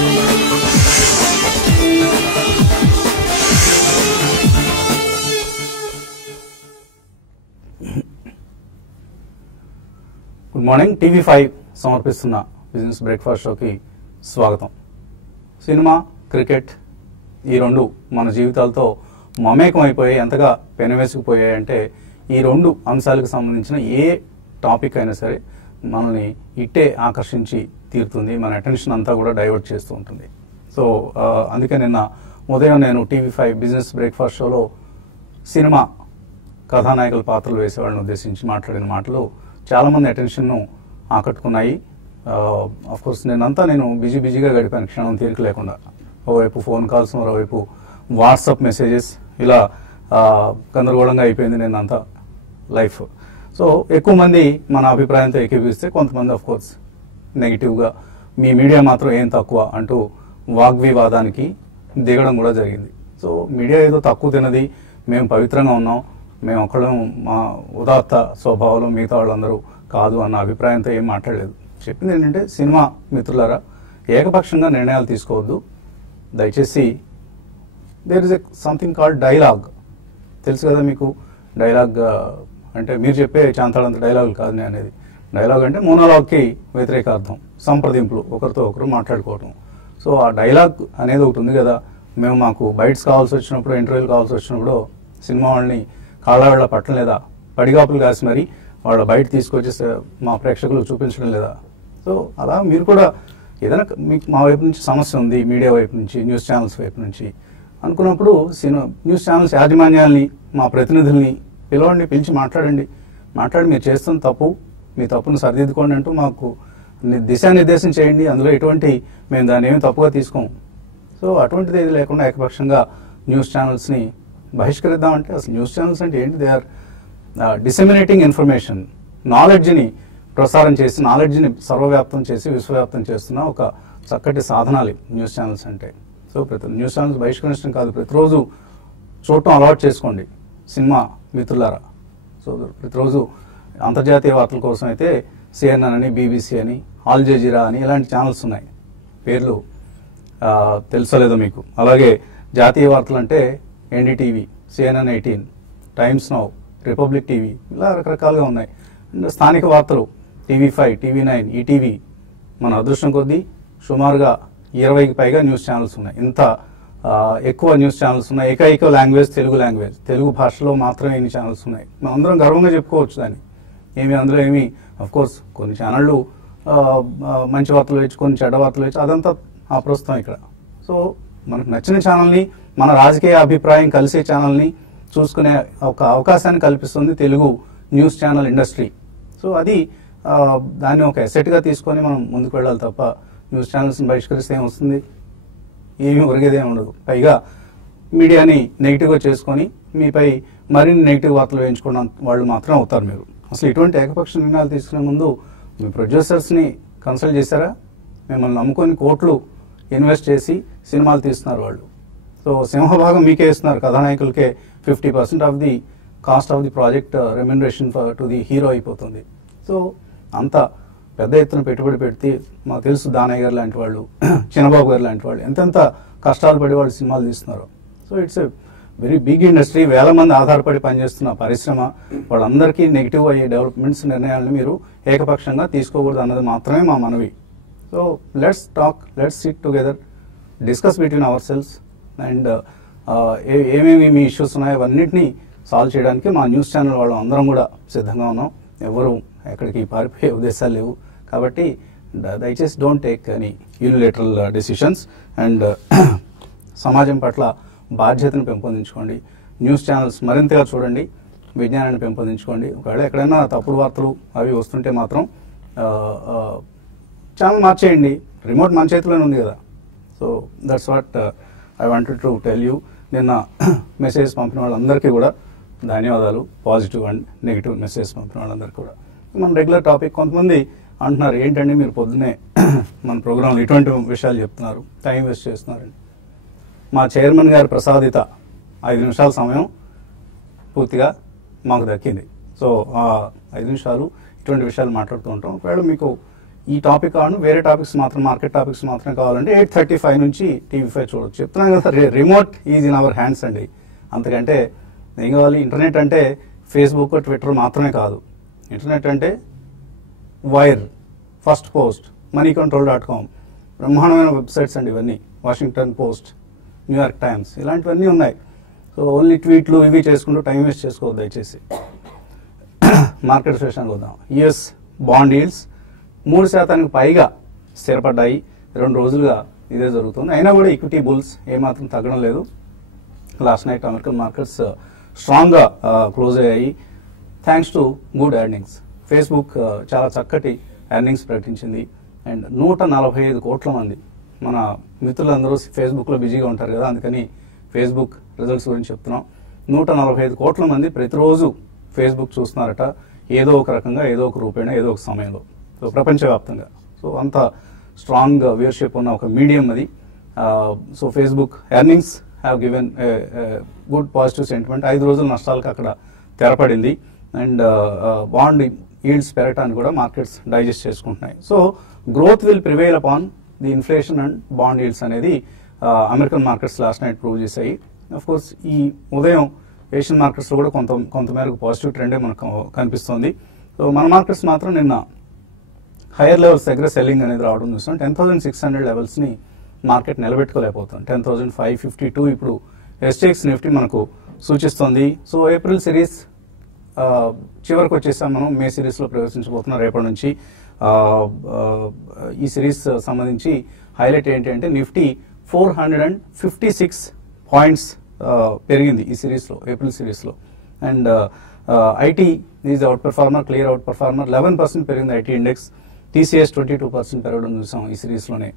Good morning. TV5 సమర్పిస్తున్న business breakfast షోకి స్వాగతం. సినిమా, క్రికెట్ ఈ రెండు మన జీవితాలతో మమేకం అయిపోయి ఎంతగా పెనవేసుకుపోయాయి అంటే ఈ రెండు అంశాలకు సంబంధించిన ఏ టాపిక్ అయినా సరే మనల్ని ఇట్టే ఆకర్షించి తీరుతుంది. మన అటెన్షన్ అంతా కూడా డైవర్ట్ చేస్తూ ఉంటుంది. సో అందుకే నిన్న ఉదయం నేను టీవీ5 బిజినెస్ బ్రేక్ఫాస్ట్ షోలో సినిమా కథానాయకుల పాత్రలు వేసేవాళ్ళని ఉద్దేశించి మాట్లాడిన మాటలు చాలామంది అటెన్షన్ను ఆకట్టుకున్నాయి. కోర్స్ నేను బిజీగా గడిపాను, క్షణం తీరిక లేకుండా. ఓవైపు ఫోన్ కాల్స్, మరోవైపు వాట్సాప్ మెసేజెస్, ఇలా గందరగోళంగా అయిపోయింది నిన్నంతా లైఫ్. సో ఎక్కువ మంది మన అభిప్రాయంతో ఏకీభవిస్తే, కొంతమంది కోర్స్ నెగిటివ్గా మీ మీడియా మాత్రం ఏం తక్కువ అంటూ వాగ్వివాదానికి దిగడం కూడా జరిగింది. సో మీడియా ఏదో తక్కువ తినది, మేము పవిత్రంగా ఉన్నాం, మేము ఒక్కళ్ళం మా ఉదాత్త స్వభావంలో మిగతా వాళ్ళందరూ కాదు అన్న అభిప్రాయంతో ఏం మాట్లాడలేదు. చెప్పింది ఏంటంటే, సినిమా మిత్రులారా ఏకపక్షంగా నిర్ణయాలు తీసుకోవద్దు. దయచేసి there is a something called dialogue. తెలుసు కదా మీకు, డైలాగ్ అంటే మీరు చెప్పే చాంతాడంత డైలాగులు కాదు నేను అనేది. డైలాగ్ అంటే మోనోలాగ్కి వ్యతిరేకార్థం, సంప్రదింపులు, ఒకరితో ఒకరు మాట్లాడుకోవటం. సో ఆ డైలాగ్ అనేది ఒకటి ఉంది కదా. మేము మాకు బైట్స్ కావాల్సి వచ్చినప్పుడు, ఇంటర్వ్యూలు కావాల్సి వచ్చినప్పుడు సినిమా వాళ్ళని కాళ్ళ పట్టడం లేదా, పడిగాపులు కాసి మరి వాళ్ళ బయట తీసుకొచ్చి మా ప్రేక్షకులు చూపించడం లేదా. సో అలా మీరు కూడా ఏదైనా మీకు మా వైపు నుంచి సమస్య ఉంది, మీడియా వైపు నుంచి, న్యూస్ ఛానల్స్ వైపు నుంచి అనుకున్నప్పుడు న్యూస్ ఛానల్స్ యాజమాన్యాల్ని, మా ప్రతినిధుల్ని పిలవండి, పిలిచి మాట్లాడి మీరు చేస్తున్న తప్పు, మీ తప్పును సరిదిద్దుకోండి అంటూ మాకు దిశానిర్దేశం చేయండి. అందులో ఎటువంటి మేము దాన్ని ఏమి తప్పుగా తీసుకోము. సో అటువంటిది ఏది లేకుండా ఏకపక్షంగా న్యూస్ ఛానల్స్ని బహిష్కరిద్దామంటే, అసలు న్యూస్ ఛానల్స్ అంటే ఏంటి? దే ఆర్ డిసెమినేటింగ్ ఇన్ఫర్మేషన్, నాలెడ్జ్ని ప్రసారం చేసి, నాలెడ్జ్ని సర్వవ్యాప్తం చేసి విశ్వవ్యాప్తం చేస్తున్న ఒక చక్కటి సాధనాలు న్యూస్ ఛానల్స్ అంటే. సో న్యూస్ ఛానల్స్ బహిష్కరించడం కాదు, ప్రతిరోజు చూడటం అలవాటు చేసుకోండి సినిమా మిత్రులారా. సో ప్రతిరోజు అంతర్జాతీయ వార్తల కోసం అయితే CNN అని, BBC అని, ఆల్ జజీరా అని ఇలాంటి ఛానల్స్ ఉన్నాయి. పేర్లు తెలుసో లేదో మీకు. అలాగే జాతీయ వార్తలు అంటే NDTV, CNN 18, times now, republic TV, ఇలా రకరకాలుగా ఉన్నాయి. అండ్ స్థానిక వార్తలు TV5, TV9, ఈటీవీ. మన అదృష్టం కొద్దీ సుమారుగా 20కి పైగా న్యూస్ ఛానల్స్ ఉన్నాయి. ఇంత ఎక్కువ న్యూస్ ఛానల్స్ ఉన్నాయి. ఏకైక లాంగ్వేజ్ తెలుగు భాషలో మాత్రమే ఇన్ని ఛానల్స్ ఉన్నాయి. మనం అందరం గర్వంగా చెప్పుకోవచ్చు దాన్ని. అందులో ఏమి కోర్స్ కొన్ని ఛానళ్ళు మంచి వార్తలు వేయచ్చు, కొన్ని చెడ్డ వార్తలు వేయచ్చు, అదంతా అప్రస్తుతం ఇక్కడ. సో మనకు నచ్చిన ఛానల్ని, మన రాజకీయ అభిప్రాయం కలిసే ఛానల్ని చూసుకునే ఒక అవకాశాన్ని కల్పిస్తుంది Telugu news channel industry. So అది దాన్ని ఒక ఎసెట్గా తీసుకొని మనం ముందుకు వెళ్ళాలి తప్ప న్యూస్ ఛానల్స్ని బహిష్కరిస్తే ఏమొస్తుంది? ఏమీ ఒరిగేదేమి ఉండదు. పైగా మీడియాని నెగిటివ్గా చేసుకొని మీపై మరిన్ని నెగిటివ్ వార్తలు వేయించుకున్న వాళ్ళు మాత్రం అవుతారు మీరు. అసలు ఇటువంటి ఏకపక్ష నిర్ణయాలు తీసుకునే ముందు మీ ప్రొడ్యూసర్స్ని కన్సల్ట్ చేశారా? మిమ్మల్ని నమ్ముకొని కోట్లు ఇన్వెస్ట్ చేసి సినిమాలు తీస్తున్నారు వాళ్ళు. సో సింహభాగం మీకే ఇస్తున్నారు, కథానాయకులకే 50% of the cost of the project remuneration to the hero అయిపోతుంది. సో అంత పెద్ద ఎత్తున పెట్టుబడి పెడితే, మాకు తెలుసు దానయ్య గారు లాంటి వాళ్ళు, చిన్నబాబు గారు లాంటి వాళ్ళు ఎంతెంత కష్టాలు పడి వాళ్ళు సినిమాలు తీస్తున్నారు. So it's a very big industry, వేల మంది ఆధారపడి పనిచేస్తున్న పరిశ్రమ. వాళ్ళందరికీ నెగిటివ్ అయ్యే డెవలప్మెంట్స్, నిర్ణయాలను మీరు ఏకపక్షంగా తీసుకోకూడదు అన్నది మాత్రమే మా మనవి. So let's talk, let's SIT together, discuss between hour cells and ఏమేమి మీ ఇష్యూస్ ఉన్నాయో అవన్నింటినీ సాల్వ్ చేయడానికి మా న్యూస్ ఛానల్ వాళ్ళు అందరం కూడా సిద్ధంగా ఉన్నాం. ఎవరు ఎక్కడికి పారిపోయే ఉద్దేశాలు లేవు. కాబట్టి దయచేసి don't take any unilateral decisions and సమాజం పట్ల బాధ్యతను పెంపొందించుకోండి. న్యూస్ ఛానల్స్ మరింతగా చూడండి, విజ్ఞానాన్ని పెంపొందించుకోండి. ఒకవేళ ఎక్కడైనా తప్పుడు వార్తలు అవి వస్తుంటే మాత్రం ఛానల్ మార్చేయండి. రిమోట్ మన చేతిలోనే ఉంది కదా. So that's what I wanted to tell you. నిన్న మెసేజ్ పంపిన వాళ్ళందరికీ కూడా ధన్యవాదాలు. పాజిటివ్ అండ్ నెగిటివ్ మెసేజ్ పంపిన వాళ్ళందరికీ కూడా. మన రెగ్యులర్ టాపిక్. కొంతమంది అంటున్నారు, ఏంటండి మీరు పొద్దునే మన ప్రోగ్రాంలో ఇటువంటి విషయాలు చెప్తున్నారు, టైం వేస్ట్ చేస్తున్నారండి. మా చైర్మన్ గారి ప్రసాదిత 5 నిమిషాల సమయం పూర్తిగా మాకు దక్కింది. సో ఆ 5 నిమిషాలు ఇటువంటి విషయాలు మాట్లాడుతూ ఉంటాం. ఒకవేళ మీకు ఈ టాపిక్ కావాలి వేరే టాపిక్స్ మాత్రం మార్కెట్ టాపిక్స్ మాత్రం కావాలంటే 8:35 నుంచి టీవీ5 చూడొచ్చు. చెప్తున్నాను కదా, remote is in our hands అండి. అంతకంటే ఏం కావాలి? ఇంటర్నెట్ అంటే ఫేస్బుక్ ట్విట్టర్ మాత్రమే కాదు. ఇంటర్నెట్ అంటే వైర్, ఫస్ట్ పోస్ట్, moneycontrol.com, బ్రహ్మాండమైన వెబ్సైట్స్ అండి ఇవన్నీ. వాషింగ్టన్ పోస్ట్, న్యూయార్క్ టైమ్స్, ఇలాంటివన్నీ ఉన్నాయి. సో ఓన్లీ ట్వీట్లు ఇవి చేసుకుంటూ టైం వేస్ట్ చేసుకోవద్దు దయచేసి. మార్కెట్ విషయానికి వద్దాం. యుఎస్ బాండ్ ఈల్డ్స్ 3% పైగా స్థిరపడ్డాయి. 2 రోజులుగా ఇదే జరుగుతుంది. అయినా కూడా ఈక్విటీ బుల్స్ ఏమాత్రం తగ్గడం లేదు. Last night American markets strong గా క్లోజ్ అయ్యాయి thanks to good earnings. Facebook చాలా చక్కటి ఎర్నింగ్స్ ప్రకటించింది. అండ్ 145 కోట్ల మంది మన మిత్రులందరూ ఫేస్బుక్ లో బిజీగా ఉంటారు కదా, అందుకని ఫేస్బుక్ రిజల్ట్స్ గురించి చెప్తున్నాం. 145 కోట్ల మంది ప్రతిరోజు ఫేస్బుక్ చూస్తున్నారట, ఏదో ఒక రకంగా, ఏదో ఒక రూపేణ, ఏదో ఒక సమయంలో. సో ప్రపంచవ్యాప్తంగా సో అంత స్ట్రాంగ్ వ్యూయర్షిప్ ఉన్న ఒక మీడియం అది. So Facebook earnings have given good positive sentiment. 5 రోజుల నష్టాలకు అక్కడ తెరపడింది. అండ్ బాండ్ ఈల్డ్స్ పెరగడానికి కూడా మార్కెట్స్ డైజెస్ట్ చేసుకుంటున్నాయి. So growth will prevail upon the inflation and bond yields అనేది American markets last night prove చేశాయి. అఫ్ కోర్స్ ఈ ఉదయం ఏషియన్ మార్కెట్స్ లో కూడా కొంతమేరకు పాజిటివ్ ట్రెండే మనకు కనిపిస్తోంది. సో మన మార్కెట్స్ మాత్రం నిన్న హైయర్ లెవెల్స్ దగ్గర సెల్లింగ్ అనేది రావడం చూస్తాం. 10,600 లెవెల్స్ ని మార్కెట్ నిలబెట్టుకోలేకపోతుంది. 10,552 ఇప్పుడు ఎస్టీఎక్స్ నిఫ్టీ మనకు సూచిస్తోంది. సో ఏప్రిల్ సిరీస్ చివరికి వచ్చేసాం మనం. మే సిరీస్ లో ప్రవేశించబోతున్నాం రేపటి నుంచి. ఈ సిరీస్ సంబంధించి హైలైట్ ఏంటి అంటే నిఫ్టీ 456 పాయింట్స్ పెరిగింది ఈ సిరీస్ లో, ఏప్రిల్ సిరీస్ లో. And IT is out performer, clear out performer. 11% పెరిగింది ఐటీ ఇండెక్స్. టీసీఎస్ 22% పెరగడం చూసాం ఈ సిరీస్ లోనే.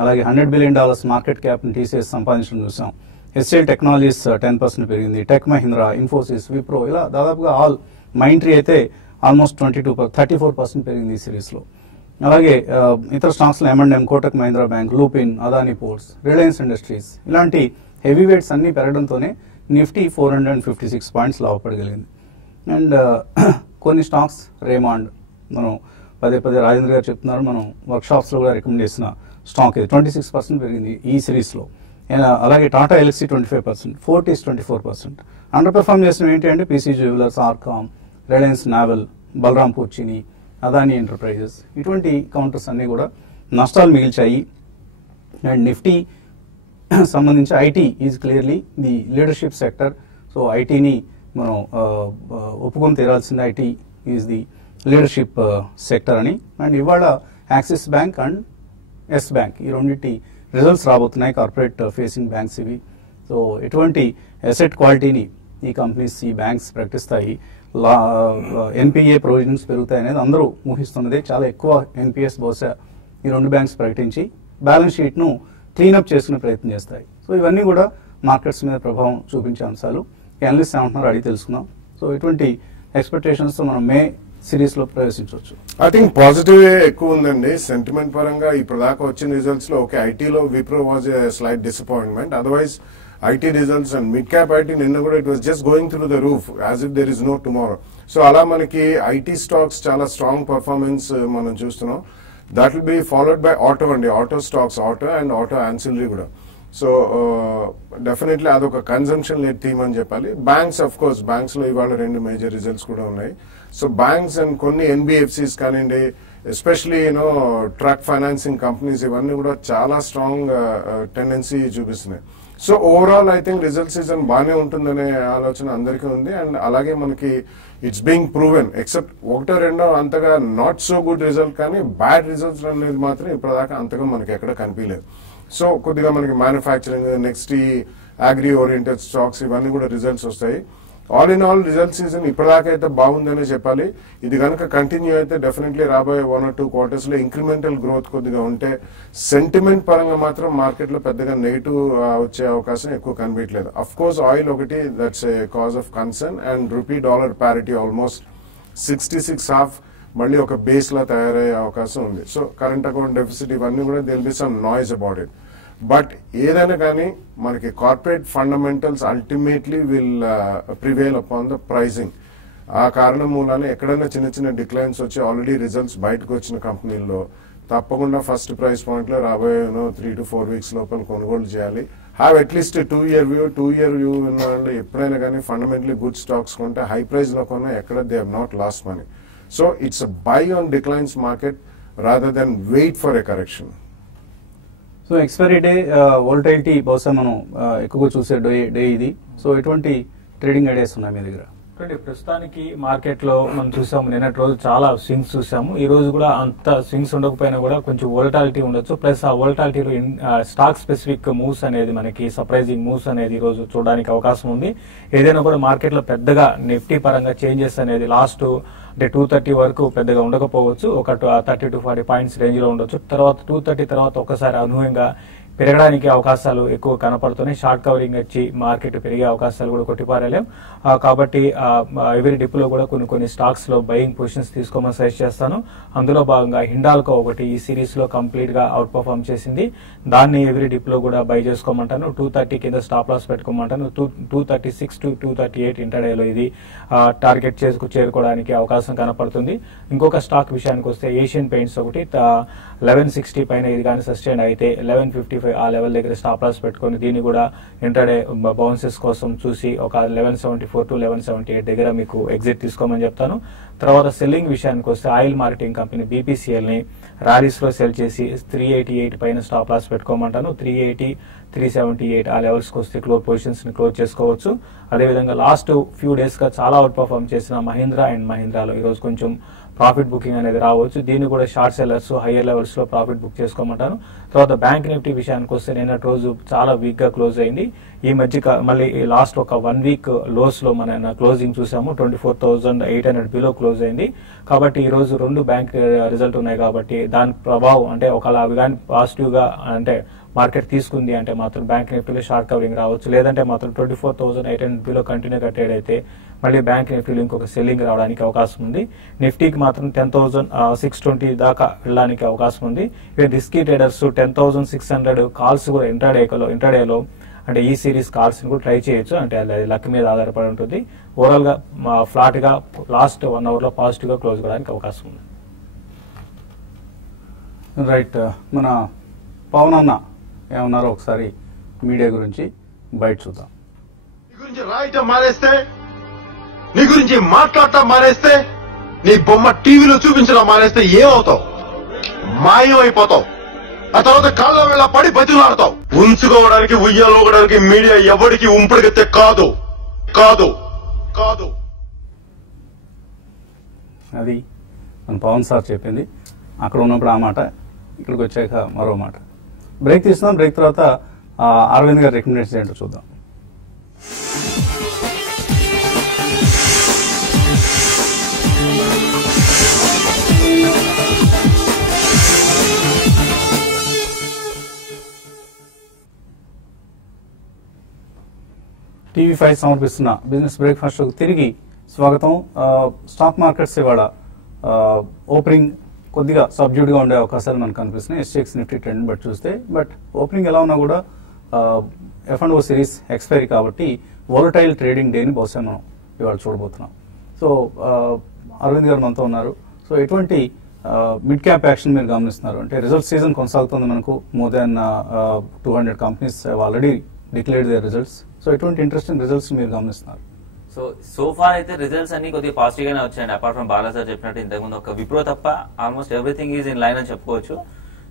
అలాగే $100 బిలియన్ మార్కెట్ క్యాప్ ని టీసీఎస్ సంపాదించడం చూసాం. హెచ్సిఎల్ టెక్నాలజీస్ 10% పెరిగింది. టెక్ మహీంద్రా, ఇన్ఫోసిస్, విప్రో, ఇలా దాదాపుగా ఆల్. మైంట్రీ అయితే ఆల్మోస్ట్ 34% పెరిగింది ఈ సిరీస్ లో. అలాగే ఇతర స్టాక్స్ లో M&M, Kotak Mahindra bank, Lupin, Adani ports, Reliance industries ఇలాంటి హెవీ వెయిట్స్ అన్ని పెరగడంతోనే నిఫ్టీ 456 పాయింట్స్ లాభపడగలిగింది. అండ్ కొన్ని స్టాక్స్ రేమాండ్, మనం పదే రాజేంద్ర గారు చెప్తున్నారు, మనం వర్క్ షాప్స్ లో కూడా రికమెండ్ చేసిన స్టాక్ ఇది 26% పెరిగింది ఈ సిరీస్ లో. అలాగే టాటా ఎల్ఎక్సీ 25%, ఫోర్టీస్ 24%. అండర్ పెర్ఫార్మ్ చేసిన ఏంటి అంటే పీసీ జ్యువెలర్స్, ఆర్కామ్, రిలయన్స్ నావెల్, బలరాంపూర్ చిని, అదానీ ఎంటర్ప్రైజెస్, ఇటువంటి కౌంటర్స్ అన్ని కూడా నష్టాలు మిగిల్చాయి. అండ్ నిఫ్టీ సంబంధించి IT is clearly the leadership sector. So ఐటీని మనం ఒప్పుకొని తీరాల్సింది. IT is the leadership sector అని. అండ్ ఇవాళ Axis bank and Yes bank ఈ రెండింటి రిజల్ట్స్ రాబోతున్నాయి, కార్పొరేట్ ఫేసింగ్ బ్యాంక్స్ ఇవి. సో ఎటువంటి అసెట్ క్వాలిటీని ఈ కంపెనీస్, ఈ బ్యాంక్స్ ప్రకటిస్తాయి, ఎన్పిఏ ప్రొవిజన్స్ పెరుగుతాయి అనేది అందరూ ఊహిస్తున్నదే. చాలా ఎక్కువ ఎన్పిఎస్ బహుశా ఈ 2 బ్యాంక్స్ ప్రకటించి బ్యాలెన్స్ షీట్ ను క్లీనప్ చేసుకునే ప్రయత్నం చేస్తాయి. సో ఇవన్నీ కూడా మార్కెట్స్ మీద ప్రభావం చూపించే అంశాలు. అనలిస్ట్ ఏమంటున్నారు అడిగి తెలుసుకుందాం. సో ఇటువంటి ఎక్స్పెక్టేషన్స్ తో మనం మే సిరీస్ లో ప్రవేశించవచ్చు. ఐ థింక్ పాజిటివ్ ఎక్కువ ఉందండి సెంటిమెంట్ పరంగా. ఇప్పుడు దాకా వచ్చిన రిజల్ట్స్ లో ఓకే, ఐటీలో Wipro was a slight disappointment. Otherwise IT results and mid cap IT నిన్న కూడా it was just going through the roof as if there is no tomorrow. So అలా మనకి ఐటీ స్టాక్స్ చాలా స్ట్రాంగ్ పర్ఫార్మెన్స్ మనం చూస్తున్నాం. That will be followed by auto అండి, auto stocks, auto and auto ancillary కూడా. So definitely అదొక consumption led theme అని చెప్పాలి. బ్యాంక్స్ అఫ్ కోర్స్, బ్యాంక్స్ లో ఇవాళ 2 మేజర్ రిజల్ట్స్ కూడా ఉన్నాయి. సో బ్యాంక్స్ అండ్ కొన్ని ఎన్బిఎఫ్సిస్ కానివ్వండి, ఎస్పెషలీ ట్రక్ ఫైనాన్సింగ్ కంపెనీస్, ఇవన్నీ కూడా చాలా స్ట్రాంగ్ టెండెన్సీ చూపిస్తున్నాయి. So overall I think result season బాగానే ఉంటుందనే ఆలోచన అందరికీ ఉంది. అండ్ అలాగే మనకి ఇట్స్ బీయింగ్ ప్రూవెన్, ఎక్సెప్ట్ 1-2 అంతగా నాట్ సో గుడ్ రిజల్ట్, కానీ బ్యాడ్ రిజల్ట్స్ అనేది మాత్రం ఇప్పటిదాకా అంతగా మనకి ఎక్కడ కనిపించలేదు. సో కొద్దిగా మనకి మ్యానుఫ్యాక్చరింగ్, నెక్స్ట్ ఈ అగ్రి ఓరియంటెడ్ స్టాక్స్, ఇవన్నీ కూడా రిజల్ట్స్ వస్తాయి. All in all result season ఇప్పటిదాకా అయితే బాగుందనే చెప్పాలి. ఇది కనుక కంటిన్యూ అయితే డెఫినెట్లీ రాబోయే 1 or 2 quarters లో ఇంక్రిమెంటల్ గ్రోత్ కొద్దిగా ఉంటే, సెంటిమెంట్ పరంగా మాత్రం మార్కెట్ లో పెద్దగా నెగిటివ్ వచ్చే అవకాశం ఎక్కువ కనిపించలేదు. అఫ్ కోర్స్ ఆయిల్ ఒకటి, that's a cause of concern. And rupee dollar parity almost 66.5 మళ్ళీ ఒక బేస్ లా తయారయ్యే అవకాశం ఉంది. సో కరెంట్ అకౌంట్ డెఫిసిట్, ఇవన్నీ కూడా there'll be some noise about it. But ఏదైనా కానీ మనకి corporate fundamentals ultimately will prevail upon the pricing. ఆ కారణం మూలానే ఎక్కడైనా చిన్న చిన్న డిక్లైన్స్ వచ్చి ఆల్రెడీ రిజల్ట్స్ బయటకు వచ్చిన కంపెనీల్లో తప్పకుండా ఫస్ట్ ప్రైస్ పాయింట్ లో రాబోయే 3 to 4 weeks లోపల కొనుగోలు చేయాలి. Have at least 2-year view. 2-year view ఉన్న వాళ్ళు ఎప్పుడైనా కానీ ఫండమెంటలీ గుడ్ స్టాక్స్ కొంటే హై ప్రైస్ లో కొన్నా ఎక్కడ they have not lost money. So it's a buy on declines market rather than wait for a correction. So expiry day volatility బహుశా మనం ఎక్కువగా చూసే డే ఇది. సో ఎటువంటి ట్రేడింగ్ ఐడియాస్ ఉన్నాయి మీ దగ్గర? ప్రస్తుతానికి మార్కెట్ లో మనం చూసాము, నిన్నటి రోజు చాలా స్వింగ్స్ చూసాము. ఈ రోజు కూడా అంత స్వింగ్స్ ఉండకపోయినా కూడా కొంచెం వోలటాలిటీ ఉండొచ్చు. ప్లస్ ఆ వోలటాలిటీలో స్టాక్ స్పెసిఫిక్ మూవ్స్ అనేది మనకి సర్ప్రైజింగ్ మూవ్స్ అనేది ఈ రోజు చూడడానికి అవకాశం ఉంది. ఏదైనా కూడా మార్కెట్ లో పెద్దగా నిఫ్టీ పరంగా చేంజెస్ అనేది లాస్ట్ అంటే 230 వరకు పెద్దగా ఉండకపోవచ్చు. ఒక 30 to 40 పాయింట్స్ రేంజ్ లో ఉండొచ్చు. తర్వాత 230 తర్వాత ఒకసారి అనూహ్యంగా పెరగడానికి అవకాశాలు ఎక్కువ కనపడుతున్నాయి. షార్ట్ కవరింగ్ వచ్చి మార్కెట్ పెరిగే అవకాశాలు కూడా కొట్టిపారేలేం. కాబట్టి ఎవరీ డిప్ లో కూడా కొన్ని స్టాక్స్ లో బయింగ్ పొజిషన్స్ తీసుకోమని సజెస్ట్ చేస్తాను. అందులో భాగంగా హిండాల్కో ఒకటి ఈ సిరీస్ లో కంప్లీట్ గా అవుట్ పర్ఫార్మ్ చేసింది. దాన్ని ఎవరీ డిప్ లో కూడా బై చేసుకోమంటాను. 230 కింద స్టాప్ లాస్ పెట్టుకోమంటాను. 236 to 238 ఇంటర్డేలో ఇది టార్గెట్ చేరుకోవడానికి అవకాశం కనపడుతుంది. ఇంకొక స్టాక్ విషయానికి వస్తే ఏషియన్ పెయింట్స్ ఒకటి 1160 పైన ఇది కానీ సస్టైన్ అయితే 1155 ఆ లెవెల్ దగ్గర స్టాప్ లాస్ పెట్టుకొని దీన్ని కూడా ఇంటర్డే బౌన్సెస్ కోసం చూసి ఒక 1174 to 1178 దగ్గర మీకు ఎగ్జిట్ తీసుకోమని చెప్తాను. తర్వాత సెల్లింగ్ విషయానికి వస్తే ఆయిల్ మార్కెటింగ్ కంపెనీ BPCL ని ర్యాలీస్ లో సెల్ చేసి 388 పైన స్టాప్ లాస్ పెట్టుకోమంటాను. 380 378 ఆ లెవెల్స్ కి వస్తే పొజిషన్స్ ని క్లోజ్ చేసుకోవచ్చు. అదేవిధంగా లాస్ట్ ఫ్యూ డేస్ గా చాలా అవుట్ పర్ఫార్మ్ చేసిన మహీంద్రా అండ్ మహీంద్రాలో ఈ రోజు కొంచెం ప్రాఫిట్ బుకింగ్ అనేది రావచ్చు. దీన్ని కూడా షార్ట్ సెల్లర్స్ హైయర్ లెవెల్స్ లో ప్రాఫిట్ బుక్ చేసుకోమంటాను. తర్వాత బ్యాంక్ నిఫ్టీ విషయానికి వస్తే నిన్నటి రోజు చాలా వీక్ గా క్లోజ్ అయింది. ఈ మధ్య మళ్ళీ లాస్ట్ ఒక 1 week లోస్ లో మన క్లోజింగ్ చూసాము. 24,800 బిలో క్లోజ్ అయింది. కాబట్టి ఈ రోజు 2 బ్యాంక్ రిజల్ట్ ఉన్నాయి కాబట్టి దాని ప్రభావం అంటే ఒకవేళ అవి కానీ పాజిటివ్ గా అంటే మార్కెట్ తీసుకుంది అంటే మాత్రం బ్యాంక్ నిఫ్టీలో షార్ట్ కవరింగ్ రావచ్చు. లేదంటే మాత్రం 24,800 బిలో కంటిన్యూగా ట్రేడ్ అయితే మళ్ళీ బ్యాంక్ నిఫ్టీలో ఇంకొక సెల్లింగ్ రావడానికి అవకాశం ఉంది. నిఫ్టీకి మాత్రం 10,620 దాకా వెళ్ళడానికి అవకాశం ఉంది. ఇక రిస్కీ ట్రేడర్స్ 10,600 కాల్స్ కూడా ఇంటర్డేలో అంటే ఈ సిరీస్ కాల్స్ ని కూడా ట్రై చేయొచ్చు. అంటే అది లక్ మీద ఆధారపడి ఉంటుంది. ఓవరాల్ గా ఫ్లాట్ గా లాస్ట్ 1 hour లో పాజిటివ్ గా క్లోజ్ కావడానికి అవకాశం ఉంది. రైట్, మన పవన్ అన్న ఏమన్నారో ఒకసారి మీడియా గురించి బయట చూద్దాం. నీ గురించి రాయటం మానేస్తే, నీ గురించి మాట్లాడటం మానేస్తే, నీ బొమ్మ టీవీలో చూపించడం మానేస్తే ఏమవుతావు? మాయం అయిపోతావు. ఆ తర్వాత కాళ్ళ వేళ పడి బతిలాడతావు. ఉంచుకోవడానికి ఉయ్యాలోగడానికి మీడియా ఎవరికి ఉంపడిగితే కాదు కాదు కాదు. అది మన పవన్ సార్ చెప్పింది. అక్కడ ఉన్నప్పుడు ఆ మాట, ఇక్కడికి వచ్చాక మరో మాట. బ్రేక్ తీస్తున్నాం. బ్రేక్ తర్వాత అరవింద్ గారి రికమెండేషన్ ఏంటో చూద్దాం. TV5 సమర్పిస్తున్న బిజినెస్ బ్రేక్ఫాస్ట్ తిరిగి స్వాగతం. స్టాక్ మార్కెట్స్ ఇవాళ ఓపెనింగ్ కొద్దిగా సబ్జ్యూడ్ గా ఉండే అవకాశాలు మనకు కనిపిస్తున్నాయి. SGX నిఫ్టీ ట్రెండ్ బట్టి చూస్తే. బట్ ఓపెనింగ్ ఎలా ఉన్నా కూడా F&O సిరీస్ ఎక్స్పైరీ కాబట్టి వోలటైల్ ట్రేడింగ్ డేని బహుశా మనం ఇవాళ చూడబోతున్నాం. సో అరవింద్ గారు మనతో ఉన్నారు. సో ఎటువంటి మిడ్ క్యాప్ యాక్షన్ మీరు గమనిస్తున్నారు? అంటే రిజల్ట్ సీజన్ కొనసాగుతుంది మనకు. More than 200 companies already declared their results. So ఎటువంటి ఇంట్రెస్టింగ్ రిజల్ట్స్ మీరు గమనిస్తున్నారు? సో ఫార్ అయితే రిజల్ట్స్ అన్ని కొద్దిగా పాజిటివ్ గానే వచ్చాయండి. అపార్ట్ ఫ్రమ్ బాలా సార్ చెప్పినట్టు ఇంతకుముందు ఒక విప్రో తప్ప almost everything is in line అని చెప్పుకోవచ్చు.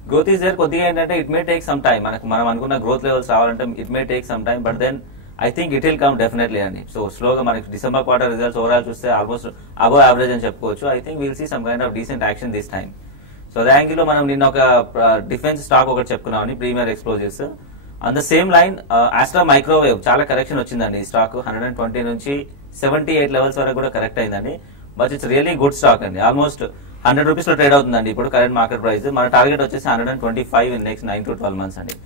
Growth is there. కొద్దిగా ఏంటంటే it may take some time. మనం అనుకున్న గ్రోత్ లెవెల్స్ రావాలంటే it may take some time. But then I think it will come definitely అండి. సో స్లోగా మనకి డిసెంబర్ క్వార్టర్ రిజల్ట్స్ ఓవరాల్ చూస్తే ఆల్మోస్ట్ అబవ్ యావరేజ్ అని చెప్పుకోవచ్చు. I think will see some kind of decent action this time. So అదే angle లో మనం నిన్న ఒక డిఫెన్స్ స్టాక్ ఒకటి చెప్పుకున్నామని, Premier Explosives. On the same line Astra Microwave చాలా కరెక్షన్ వచ్చిందండి. ఈ స్టాక్ 120 నుంచి 78 లెవెల్స్ వరకు కూడా కరెక్ట్ అయిందండి. But it's really good stock అండి. ఆల్మోస్ట్ 100 రూపీస్ లో ట్రేడ్ అవుతుందండి ఇప్పుడు కరెంట్ మార్కెట్ ప్రైస్. మన టార్గెట్ వచ్చేసి 125 ఇన్ నెక్స్ట్ 9 to 12 months అండి.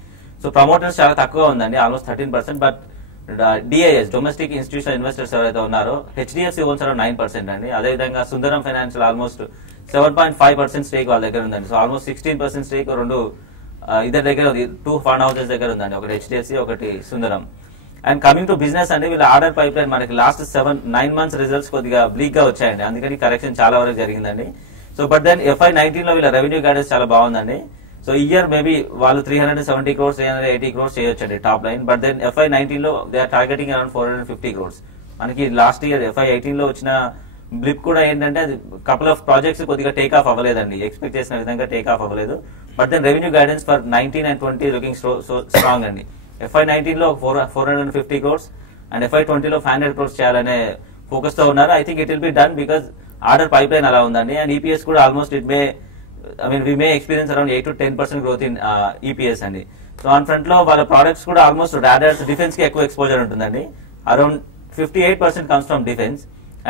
సో ప్రమోటర్స్ చాలా తక్కువ ఉందండి, almost 13%. But DIIs domestic institutional investors ఎవరైతే ఉన్నారో HDFC ఓన్స్ అరౌండ్ 9% అండి. అదేవిధంగా సుందరం ఫైనాన్షియల్ ఆల్మోస్ట్ 7.5% స్టేక్ వాళ్ళ దగ్గర ఉందండి. సో ఆల్మోస్ట్ 16% స్టేక్ రెండు ఇద్దరి దగ్గర 2 ఫండ్ హౌసెస్ దగ్గర ఉందండి, ఒకటి HDFC ఒకటి సుందరం. అండ్ కమింగ్ టు బిజినెస్ అండి, వీళ్ళ ఆర్డర్ పైప్ లైన్ మనకి లాస్ట్ 9 months రిజల్ట్స్ కొద్దిగా బ్లీక్ గా వచ్చాయండి. అందుకని కరెక్షన్ చాలా వరకు జరిగిందండి. సో బట్ దెన్ FY19 లో వీళ్ళ రెవెన్యూ గైడెన్స్ చాలా బాగుందండి. సో ఇయర్ మేబీ వాళ్ళు 370 crores 380 crores చేయొచ్చండి top line. But then FY19 లో they are targeting around 450 crores. మనకి లాస్ట్ ఇయర్ FY18 లో వచ్చిన బ్లిప్ కూడా ఏంటంటే అది కపుల్ ఆఫ్ ప్రాజెక్ట్స్ కొద్దిగా టేక్ ఆఫ్ అవ్వలేదండి, ఎక్స్పెక్ట్ చేసిన విధంగా టేక్ ఆఫ్ అవ్వలేదు. But then revenue guidance for 19 and 20 looking strong అండి. FY19 లో 450 crores అండ్ FY20 లో 500 crores చేయాలనే ఫోకస్ తో ఉన్నారు. I think it will be done because order pipe line అలా ఉందండి. అండ్ ఈపీఎస్ కూడా almost we may experience around 8 to 10% growth in EPS అండి. సో ఆన్ ఫ్రంట్ లో వాళ్ళ ప్రొడక్ట్స్ కూడా ఆల్మోస్ట్ రాడార్స్ డిఫెన్స్ కి ఎక్కువ ఎక్స్పోజర్ ఉంటుందండి. Around 58% comes from defence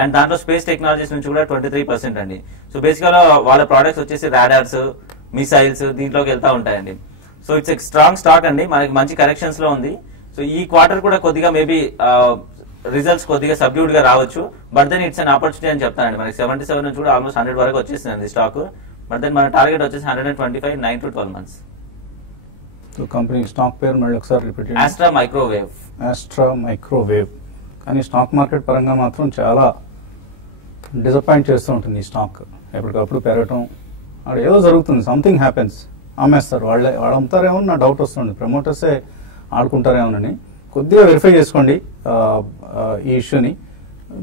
and దాంట్లో స్పేస్ టెక్నాలజీస్ నుంచి కూడా 23% అండి. సో బేసికల్ వాళ్ళ ప్రొడక్ట్స్ వచ్చేసి రాడార్స్, మిసైల్స్ దీంట్లోకి వెళ్తా ఉంటాయండి. So it's a strong stock అండి, మనకి మంచి కరెక్షన్స్ లో ఉంది. సో ఈ క్వార్టర్ కూడా కొద్దిగా మేబీ రిజల్ట్స్ కొద్దిగా సబ్డ్యూడ్ గా రావచ్చు. But then it's an opportunity అని చెప్తానండి. మనకి 77 నుంచి కూడా ఆల్మోస్ట్ 100 వరకు వచ్చేసిందండి స్టాక్. బట్ దెన్ మన టార్గెట్ వచ్చేసి 125, 9 to 12 months. So company stock పేరు మళ్ళీ ఒకసారి రిపీట్ చేయండి. ఆస్ట్రా మైక్రోవేవ్. ఆస్ట్రా మైక్రోవేవ్. కానీ స్టాక్ మార్కెట్ పరంగా మాత్రం చాలా డిసప్పాయింట్ చేస్తూ ఉంటుంది ఈ స్టాక్. ఎప్పటికప్పుడు పెరగటం అక్కడ ఏదో జరుగుతుంది, సంథింగ్ హ్యాపెన్స్, అమ్మేస్తారు. వాళ్ళు అమ్ముతారేమో నా డౌట్ వస్తుంది, ప్రమోటర్సే ఆడుకుంటారేమోనని. కొద్దిగా వెరిఫై చేసుకోండి ఈ ఇష్యూని.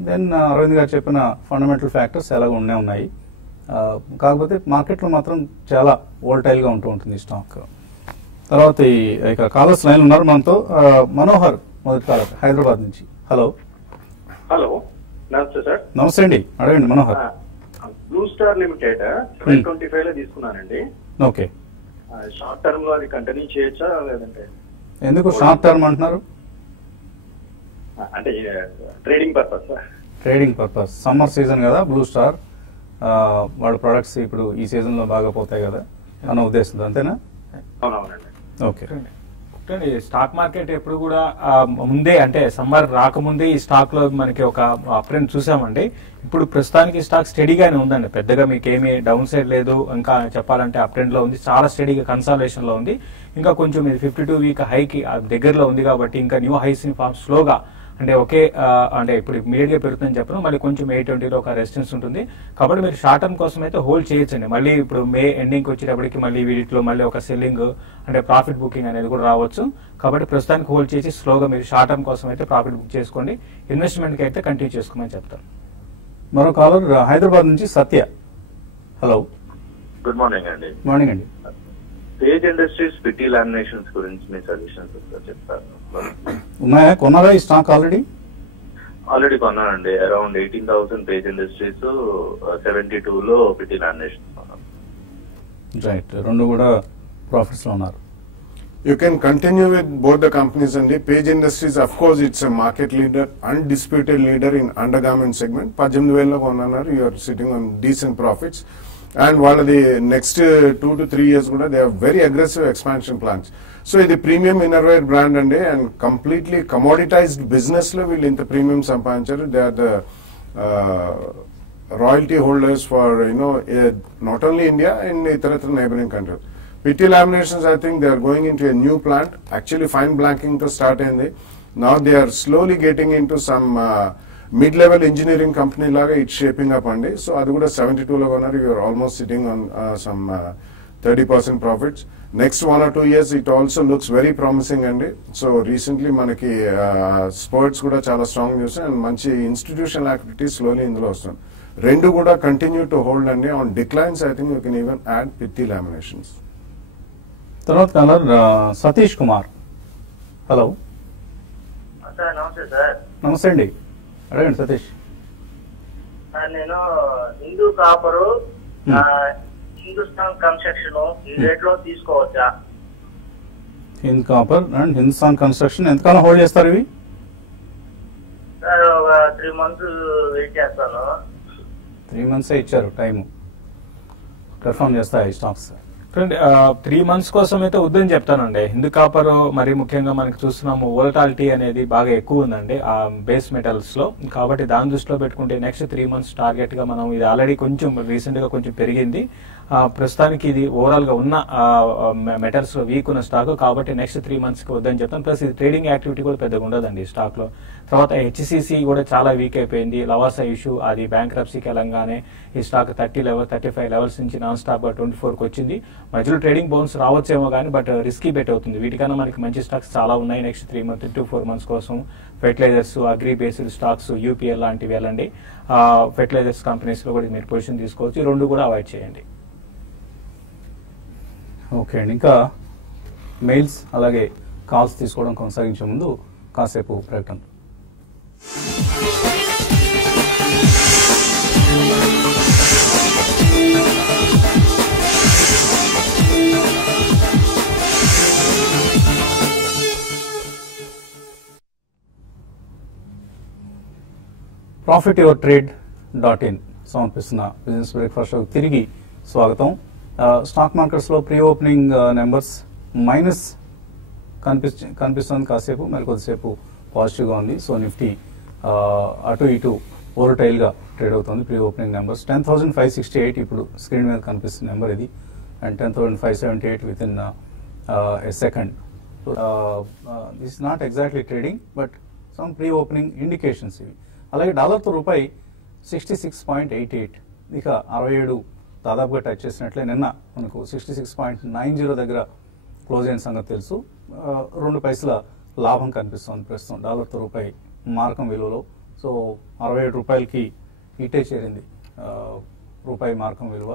దెన్ అరవింద్ గారు చెప్పిన ఫండమెంటల్ ఫ్యాక్టర్స్ ఎలాగ ఉన్నాయి. కాకపోతే మార్కెట్లో మాత్రం చాలా వోల్టైల్గా ఉంటూ ఉంటుంది ఈ స్టాక్. తర్వాత ఇక కాలర్స్ లైన్ ఉన్నారు మనతో. మనోహర్ మొదటి కాలర్ హైదరాబాద్ నుంచి. హలో. హలో, నమస్తే సార్. నమస్తే అండి, అడగండి మనోహర్. బ్లూ స్టార్ లిమిటెడ్ 725 లో తీసుకున్నానండి. ఓకే. షార్ట్ టర్మ్ లో అది కంటిన్యూ చేయొచ్చా లేదంటే? ఎందుకు షార్ట్ టర్మ్ అంటున్నారు? అంటే trading purpose sir. Trading purpose. Summer season కదా బ్లూ స్టార్, వాళ్ళ ప్రొడక్ట్స్ ఇప్పుడు ఈ సీజన్ లో బాగా పోతాయి కదా అన్న ఉద్దేశంతో, అంతేనా? అవునవునండి. ఓకే. స్టాక్ మార్కెట్ ఎప్పుడు కూడా ముందే అంటే సమ్మర్ రాకముందే ఈ స్టాక్ లో మనకి ఒక అప్ ట్రెండ్ చూసామండి. ఇప్పుడు ప్రస్తుతానికి స్టాక్ స్టడీగానే ఉందండి, పెద్దగా మీకు ఏమీ డౌన్ సైడ్ లేదు. ఇంకా చెప్పాలంటే అప్ ట్రెండ్ లో ఉంది, చాలా స్టడీగా కన్సాలిడేషన్ లో ఉంది. ఇంకా కొంచెం ఇది 52 వీక్ హైకి దగ్గరలో ఉంది కాబట్టి ఇంకా న్యూ హైస్ ని ఫామ్ స్లోగా అంటే ఒకే అంటే ఇప్పుడు ఇమీడియట్ గా పెరుగుతుందని చెప్పను, మళ్ళీ కొంచెం 820లో ఒక రెసిస్టెన్స్ ఉంటుంది. కాబట్టి మీరు షార్ట్ టర్మ్ కోసం అయితే హోల్డ్ చేయొచ్చండి. మళ్ళీ ఇప్పుడు మే ఎండింగ్ వచ్చేటప్పటికి మళ్ళీ వీటిలో మళ్ళీ ఒక సెల్లింగ్ అంటే ప్రాఫిట్ బుకింగ్ అనేది కూడా రావచ్చు. కాబట్టి ప్రస్తుతానికి హోల్డ్ చేసి స్లోగా మీరు షార్ట్ టర్మ్ కోసం అయితే ప్రాఫిట్ బుక్ చేసుకోండి. ఇన్వెస్ట్మెంట్ కి అయితే కంటిన్యూ చేసుకోమని చెప్తాను. మరో కాలర్ హైదరాబాద్ నుంచి సత్య. హలో. గుడ్ మార్నింగ్ అండి. మార్నింగ్ అండి. పేజ్ ఇండస్ట్రీస్ పిటి లామినేషన్స్ గురించి మీ సజెషన్స్ చెప్తారు. ఉన్నాయా, కొన్నారా ఈ స్టాక్ ఆల్రెడీ కొన్నానండి. అరౌండ్ 18,000 పేజ్ ఇండస్ట్రీస్, 72 లో పిటి లామినేషన్స్ కొన్నాను. రైట్, రెండు కూడా ప్రాఫిట్స్ లో ఉన్నారు. You can continue with both the companies and the Page Industries. Of course, it's a market leader, undisputed leader in undergarment segment. 18,000 కొన్నారు. You are sitting on decent profits. And one of the next 2 to 3 years, they have very aggressive expansion plans. So, the premium innerwear brand and completely commoditized business level in the premium sampanchar. They are the royalty holders for not only India and Itaratra neighboring countries. PT Laminations, I think they are going into a new plant. Actually, fine blanking to start in the. Now they are slowly getting into some mid-level engineering company laga. It's shaping up and so adu kuda 72 lo konaru. You are almost sitting on some 30% profits. Next 1 or 2 years, it also looks very promising and so recently manaki sports kuda chala strong news and manchi institutional activities slowly indulo vastunadi. Rendu kuda continue to hold and on declines. I think you can even add PT Laminations. తర్వాత caller Satish Kumar. Hello. Sir నమస్తే sir. నమస్తే అండి, అడగండి సతీష్. నేను Hindu copper, Hindustan construction ఈ rate లో తీసుకోవచ్చా? Hind copper and Hindustan construction ఎంతకాలం హోల్డ్ చేస్తారు ఇవి? సార్ ఒక 3 months వెయిట్ చేస్తాను. 3 months ఇచ్చారు టైము, పెర్ఫార్మ్ చేస్తాయి స్టాక్స్. 3 months కోసం అయితే వద్దని చెప్తానండి. హిందూ కాపర్ మరి ముఖ్యంగా మనకి చూస్తున్నాము వోలటాలిటీ అనేది బాగా ఎక్కువ ఉందండి ఆ బేస్ మెటల్స్ లో. కాబట్టి దాని దృష్టిలో పెట్టుకుంటే నెక్స్ట్ 3 months టార్గెట్ గా మనం ఇది ఆల్రెడీ కొంచెం రీసెంట్ గా కొంచెం పెరిగింది. ప్రస్తుతానికి ఇది ఓవరాల్ గా ఉన్న మెటల్స్ లో వీక్ ఉన్న స్టాక్ కాబట్టి నెక్స్ట్ 3 months కి వద్దని చెప్తాను. ప్లస్ ఇది ట్రేడింగ్ యాక్టివిటీ కూడా పెద్దగా ఉండదండి స్టాక్ లో. తర్వాత హెచ్సిసి కూడా చాలా వీక్ అయిపోయింది. లవాసా ఇష్యూ అది బ్యాంక్రప్సీకి వెళ్ళంగానే ఈ స్టాక్ 35 లెవెల్స్ నుంచి నాన్ స్టాప్ 24కి వచ్చింది. మధ్యలో ట్రేడింగ్ బౌన్స్ రావచ్చేమో కానీ బట్ రిస్కీ బెట్ అవుతుంది. వీటికన్నా మనకి మంచి స్టాక్స్ చాలా ఉన్నాయి నెక్స్ట్ 3 to 4 months కోసం. Fertilizers, agri based stocks, UPL లాంటివి వెళ్ళండి. ఫెర్టిలైజర్స్ కంపెనీస్ లో కూడా మీరు పొజిషన్ తీసుకోవచ్చు. ఈ రెండు కూడా అవాయిడ్ చేయండి. ఓకే అండి, ఇంకా మెయిల్స్ అలాగే కాల్స్ తీసుకోవడం కొనసాగించే ముందు కాసేపు ప్రకటన. ProfitYourTrade.in సమర్పిస్తున్న బిజినెస్ బ్రేక్ఫాస్ట్ షోకి తిరిగి స్వాగతం. స్టాక్ మార్కెట్స్ లో ప్రీ ఓపెనింగ్ నెంబర్స్ మైనస్ కనిపిస్తుంది కాసేపు, మరి కొద్దిసేపు పాజిటివ్ గా ఉంది. సో నిఫ్టీ అటు ఇటు వోలటైల్ గా ట్రేడ్ అవుతుంది. ప్రీ ఓపెనింగ్ నెంబర్స్ 10,568 ఇప్పుడు స్క్రీన్ మీద కనిపిస్తున్న నెంబర్ ఇది, and 10,578 with in a second. This is not exactly trading but some pre opening indications ఇవి. అలాగే డాలర్తో రూపాయి 66.88, ఇక 67 దాదాపుగా టచ్ చేసినట్లే. నిన్న మనకు 66.90 దగ్గర క్లోజ్ అయిన సంగతి తెలుసు. 2 పైసల లాభం కనిపిస్తుంది ప్రస్తుతం డాలర్తో రూపాయి మార్కం విలువలో. సో 67 రూపాయలకి ఇటే చేరింది రూపాయి మార్కం విలువ.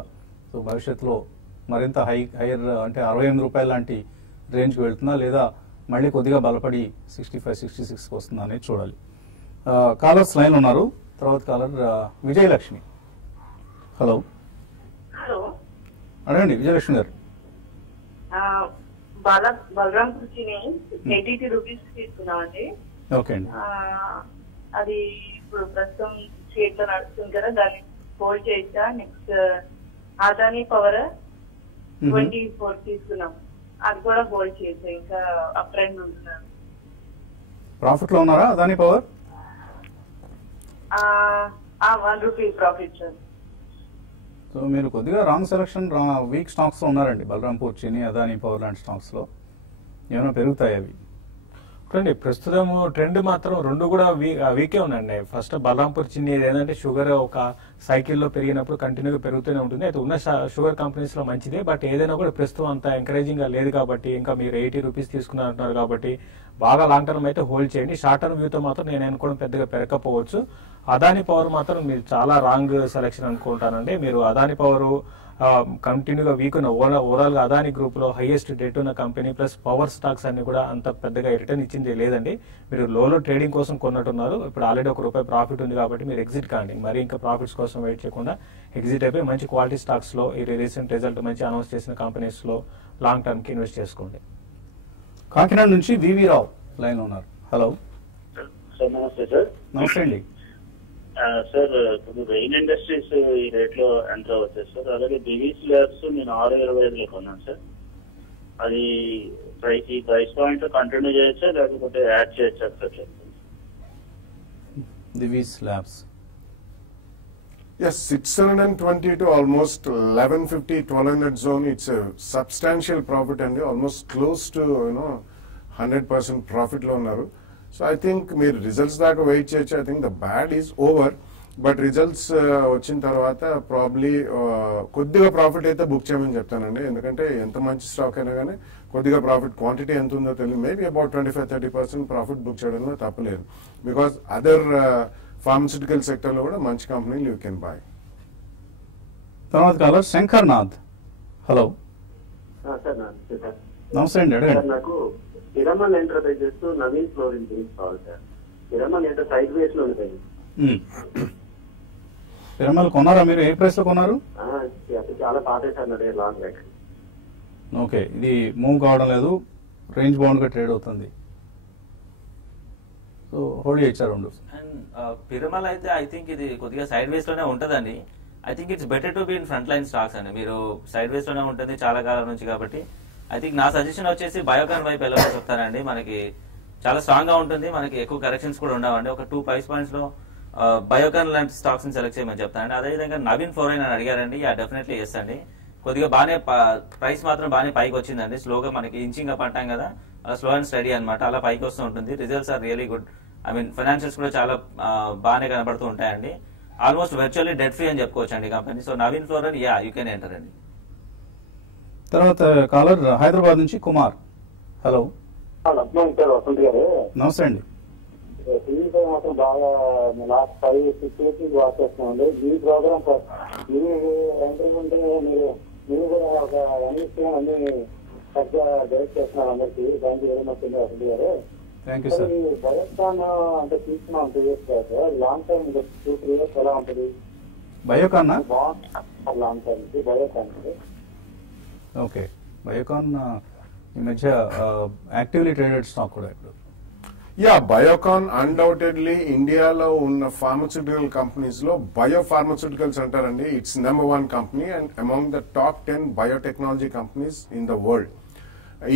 సో భవిష్యత్తులో మరింత హైయర్ అంటే 68 రూపాయల లాంటి రేంజ్కి వెళ్తుందా లేదా మళ్ళీ కొద్దిగా బలపడి 65-66కి వస్తుందా అనేది చూడాలి. కాలర్స్ లైన్ ఉన్నారు. తర్వాత కాలర్ విజయలక్ష్మి. హలో హలో, అడగండి విజయలక్ష్మి గారు. బలరాంపూర్ చిని 82 రూపీస్ తీసుకున్నామండి. ఓకే అండి, అది ఇప్పుడు ప్రస్తుతం స్టేట్ లో నడుస్తుంది కదా, దాన్ని హోల్డ్ చేసా. నెక్స్ట్ అదానీ పవర్ 24 తీసుకున్నాం, అది కూడా హోల్డ్ చేసా. ఇంకా అప్ ట్రెండ్ ఉంటున్నాను. ప్రాఫిట్ లో ఉన్నారా Adani power? 1 rupee profit sir. So మీరు కొద్దిగా రాంగ్ సెలక్షన్, వీక్ స్టాక్స్ లో ఉన్నారండి. బలరాంపూర్ చిని, అదానీ పవర్ లాంటి స్టాక్స్ లో ఏమైనా పెరుగుతాయి అవి? చూడండి ప్రస్తుతం ట్రెండ్ మాత్రం రెండు కూడా వీకే ఉందండి. ఫస్ట్ బలరాంపూర్ చిన్ని ఏంటంటే షుగర్ ఒక సైకిల్లో పెరిగినప్పుడు కంటిన్యూగా పెరుగుతూనే ఉంటుంది. అయితే ఉన్న షుగర్ కంపెనీస్ లో మంచిదే, బట్ ఏదైనా కూడా ప్రస్తుతం అంత ఎంకరేజింగ్ గా లేదు కాబట్టి, ఇంకా మీరు 80 రూపీస్ తీసుకున్నారంటున్నారు కాబట్టి బాగా లాంగ్ టర్మ్ అయితే హోల్డ్ చేయండి. షార్ట్ టర్మ్ వ్యూతో మాత్రం నేను అనుకోవడం పెద్దగా పెరగకపోవచ్చు. అదానీ పవర్ మాత్రం మీరు చాలా రాంగ్ సెలెక్షన్ అనుకుంటానండి. మీరు అదానీ పవర్ కంటిన్యూగా వీక్ ఉన్న ఓవరాల్ గా అదానీ గ్రూప్ లో హైయెస్ట్ డెట్ ఉన్న కంపెనీ, ప్లస్ పవర్ స్టాక్స్ అన్ని కూడా అంత పెద్దగా రిటర్న్ ఇచ్చింది లేదండి. మీరు లోలో ట్రేడింగ్ కోసం కొన్నట్టున్నారు. ఇప్పుడు ఆల్రెడీ ₹1 ప్రాఫిట్ ఉంది కాబట్టి మీరు ఎగ్జిట్ కాండి. మరి ఇంకా ప్రాఫిట్స్ కోసం వెయిట్ చేయకుండా ఎగ్జిట్ అయిపోయి మంచి క్వాలిటీ స్టాక్స్ లో ఈ రీసెంట్ రిజల్ట్ మంచి అనౌన్స్ చేసిన కంపెనీస్ లో లాంగ్ టర్మ్ కి ఇన్వెస్ట్ చేసుకోండి. కాకినాడ నుంచి వివి రావు లైన్ ఉన్నారు. హలో సార్, నమస్తే సార్. నమస్తే అండి. సార్ ఇప్పుడు రెయిన్ ఇండస్ట్రీస్ ఈ రేట్ లో ఎంటర్ అవుతాయి సార్. అలాగే డివిస్ ల్యాబ్స్ నేను 6.25 కొన్నాను సార్. అది ఈ ప్రైస్ పాయింట్ కంటిన్యూ చేయొచ్చా లేకపోతే యాడ్ చేయొచ్చా sir? Divi's labs Yes, 620 to almost 1150, 1200 zone. It's a substantial profit and almost close to 100% profit lo unnaru. So I think meer results daaka wait cheyachu. I think the bad is over, but results vachin tarvata probably koddiga profit aithe book cheyamani cheptanandi. Endukante enta manchi stock aina gaani koddiga profit quantity enta undo teli maybe about 25-30% profit book cheyadanlo tappaledu, because other pharmaceutical sector లో కూడా మంచి కంపెనీలు you can buy. తర్వాత caller Shankar Nath. Hello sir, నమస్తే అండి. అడగండి. నాకు Piramal enterprises Naveen flooring గురించి కావాలి సార్. పిరమల్ ఎంత సైడ్ వేస్ లో ఉంటాయి. పిరమల్ కొన్నారా మీరు? ఏ ప్రైస్ లో కొన్నారు? చాలా పాత సార్, నాది లాంగ్ బ్యాక్. ఓకే, ఇది మూవ్ కావడం లేదు, రేంజ్ బౌండ్ గా ట్రేడ్ అవుతుంది. సో హోల్డ్ చేయించారు. అండ్ పిరమల్ అయితే ఐ థింక్ ఇది కొద్దిగా సైడ్ వేస్ లోనే ఉంటదండి. I think it's better to be in front line stocks అండి. మీరు సైడ్ వేస్ లోనే ఉంటుంది చాలా కాలం నుంచి కాబట్టి ఐ థింక్ నా సజెషన్ వచ్చేసి బయోకాన్ వైపు వెళ్ళమని చెప్తానండి. మనకి చాలా స్ట్రాంగ్ గా ఉంటుంది, మనకి ఎక్కువ కరెక్షన్స్ కూడా ఉండవండి. ఒక 2 price points లో బయోకాన్ లాంటి స్టాక్స్ ని సెలెక్ట్ చేయమని చెప్తానండి. అదేవిధంగా నవీన్ ఫ్లోరైన్ అని అడిగారండి. డెఫినెట్లీ ఎస్ అండి. కొద్దిగా బాగానే ప్రైస్ మాత్రం బాగానే పైకి వచ్చిందండి. స్లోగా మనకి ఇంచింగ్ అప్ అంటాం కదా, అలా స్లో అండ్ స్టడీ అనమాట, అలా పైకి వస్తూ ఉంటుంది. Results are really good. I mean financials కూడా చాలా బాగానే కనబడుతూ ఉంటాయండి. ఆల్మోస్ట్ వర్చువల్లీ డెట్ ఫ్రీ అని చెప్పుకోవచ్చు అండి company. So Naveen floral you can enter అండి. తర్వాత కాలర్ హైదరాబాద్ నుంచి కుమార్. హలో, వసంత్ గారు. నమస్తే అండి. టీవీ మాత్రం బాగా లాస్ట్ 5-6 years నుంచి వాచ్ చేస్తున్నామండి. మీ ప్రోగ్రామ్ మీ ఎంట్రీ ఉంటే మీరు కూడా ఒక ఎన్నిస్గా అన్ని చక్కగా డైరెక్ట్ చేస్తున్నారు అందరికి. థ్యాంక్ యూ వెరీ మచ్ అండి వసంత్ గారు. Thank you sir. బయోకాన్ అంటే తీసుకున్నాం 2 years back. Long time 2-3 years ఎలా ఉంటుంది? బయోకాన్ బాగుంటుంది long time Biocon. Okay, Biocon ఈ మధ్య యాక్టివ్లీ ట్రేడెడ్ స్టాక్ కూడా ఇప్పుడు. యా, బయోకాన్ అన్డౌటెడ్లీ ఇండియాలో ఉన్న ఫార్మస్యూటికల్ కంపెనీస్ లో బయోఫార్మస్యూటికల్స్ అంటారండి. It's number 1 company and among the top 10 biotechnology companies in the world.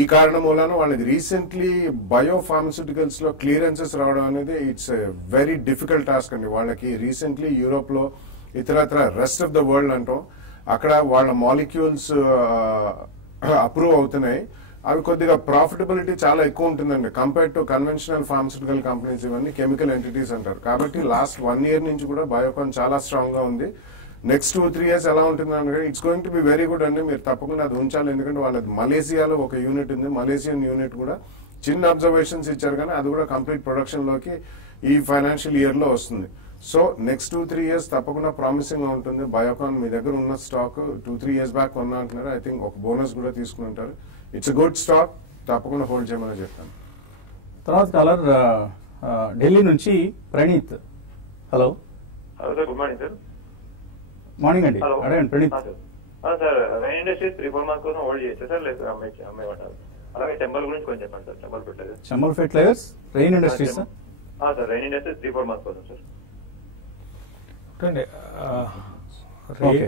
ఈ కారణం మూలాన వాళ్ళకి రీసెంట్లీ బయోఫార్మస్యూటికల్స్ లో క్లియరెన్సెస్ రావడం అనేది ఇట్స్ వెరీ డిఫికల్ట్ టాస్క్ అండి. వాళ్ళకి రీసెంట్లీ యూరోప్ లో ఇతరత్ర రెస్ట్ ఆఫ్ ద వరల్డ్ అంటాం, అక్కడ వాళ్ళ మాలిక్యూల్స్ అప్రూవ్ అవుతున్నాయి. అవి కొద్దిగా ప్రాఫిటబిలిటీ చాలా ఎక్కువ ఉంటుందండి compare to conventional pharmaceutical companies. ఇవన్నీ కెమికల్ ఎంటిటీస్ అంటారు. కాబట్టి లాస్ట్ 1 year నుంచి కూడా బయోకాన్ చాలా స్ట్రాంగ్ గా ఉంది. నెక్స్ట్ 2-3 years ఎలా ఉంటుంది అంటే it's going to be very good అండి. మీరు తప్పకుండా అది ఉంచాలి, ఎందుకంటే వాళ్ళది మలేసియాలో ఒక యూనిట్ ఉంది. మలేసియన్ యూనిట్ కూడా చిన్న అబ్జర్వేషన్స్ ఇచ్చారు, కానీ అది కూడా కంప్లీట్ ప్రొడక్షన్ లోకి ఈ ఫైనాన్షియల్ ఇయర్ లో వస్తుంది. సో నెక్స్ట్ 2-3 years తప్పకుండా ప్రామిసింగ్ గా ఉంటుంది. బయోకాన్ మీ దగ్గర ఉన్న స్టాక్ 2-3 years బ్యాక్ కొన్నా అంటున్నారు. ఐ థింక్ ఒక బోనస్ కూడా తీసుకుని ఉంటారు. ఇట్స్ గుడ్ స్టాక్, తప్పకుండా హోల్డ్ చేయమని చెప్తాను. తర్వాత కాలర్ ఢిల్లీ నుంచి Praneeth. Hello. Hello sir, good morning sir. Morning అండి, అడగండి Praneeth. Sir Rain industries 3-4 months కోసం హోల్డ్ చేయొచ్చా సార్, లేదా అమ్మాయి? అలాగే టెంపల్ గురించి కొంచెం చెప్పండి సార్. Temple fertilizers. Temple fertilizers, Rain industries sir. Rain industries 3-4 months కోసం సార్. ఓకే,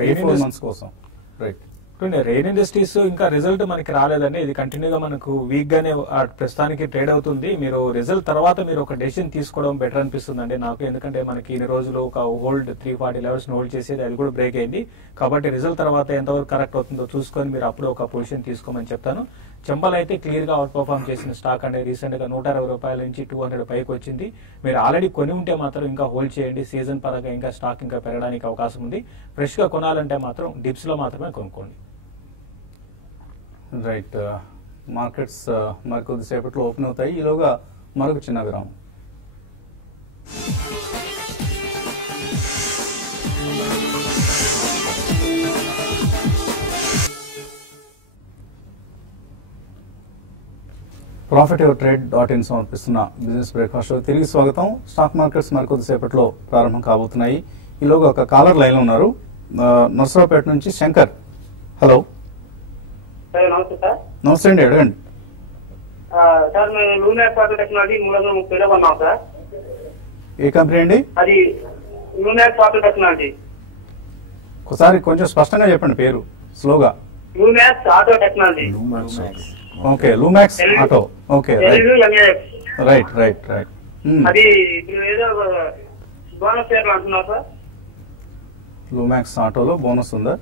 3-4 months కోసం. రైట్. రెయిన్ ఇండస్ట్రీస్ ఇంకా రిజల్ట్ మనకి రాలేదండి. ఇది కంటిన్యూగా మనకు వీక్ గానే ప్రస్తుతానికి ట్రేడ్ అవుతుంది. మీరు రిజల్ట్ తర్వాత మీరు ఒక డెసిషన్ తీసుకోవడం బెటర్ అనిపిస్తుందండి నాకు. ఎందుకంటే మనకి ఇన్ని రోజులు ఒక హోల్డ్ 340 levels హోల్డ్ చేసేది, అది కూడా బ్రేక్ అయింది. కాబట్టి రిజల్ట్ తర్వాత ఎంతవరకు కరెక్ట్ అవుతుందో చూసుకొని మీరు అప్పుడు ఒక పొజిషన్ తీసుకోమని చెప్తాను. చెంబల్ అయితే క్లియర్ గా అవుట్ పర్ఫార్మ్ చేసిన స్టాక్ అనేది రీసెంట్ గా 160 రూపాయల నుంచి 200 పైకి వచ్చింది. మీరు ఆల్రెడీ కొని ఉంటే మాత్రం ఇంకా హోల్డ్ చేయండి. సీజన్ పరంగా ఇంకా స్టాక్ ఇంకా పెరగడానికి అవకాశం ఉంది. ఫ్రెష్ గా కొనాలంటే మాత్రం డిప్స్ లో మాత్రమే కొనుక్కోండి. రైట్. మార్కెట్స్ మరి కొద్దిసేపట్లో ఓపెన్ అవుతాయి. ఈలోగా మరొక చిన్న విరామం. ProfitYourTrade.in సమర్పిస్తున్న బిజినెస్ బ్రేక్ఫాస్ట్ షో తిరిగి స్వాగతం. స్టాక్ మార్కెట్స్ మరి కొద్దిసేపట్లో ప్రారంభం కాబోతున్నాయి. ఈలోగా ఒక కాలర్ లైన్ లో ఉన్నారు, నర్సరావుపేట నుంచి శంకర్. హలో. నమస్తే సార్. నమస్తే అండి, అడగండి. సార్ మేము లూనాక్ ఫార్మా టెక్నాలజీ 330 కొన్నాం సార్. ఏ కంపెనీ అండి? అది లూనాక్ ఫార్మా టెక్నాలజీ. ఒకసారి కొంచెం స్పష్టంగా చెప్పండి పేరు, స్లోగా. Lumax auto technology. Okay, Lumax auto. Okay, right right right. అది ఏదో బోనస్ షేర్లు అంటున్నారు సార్. లూమాక్స్ ఆటోలో బోనస్ ఉందా?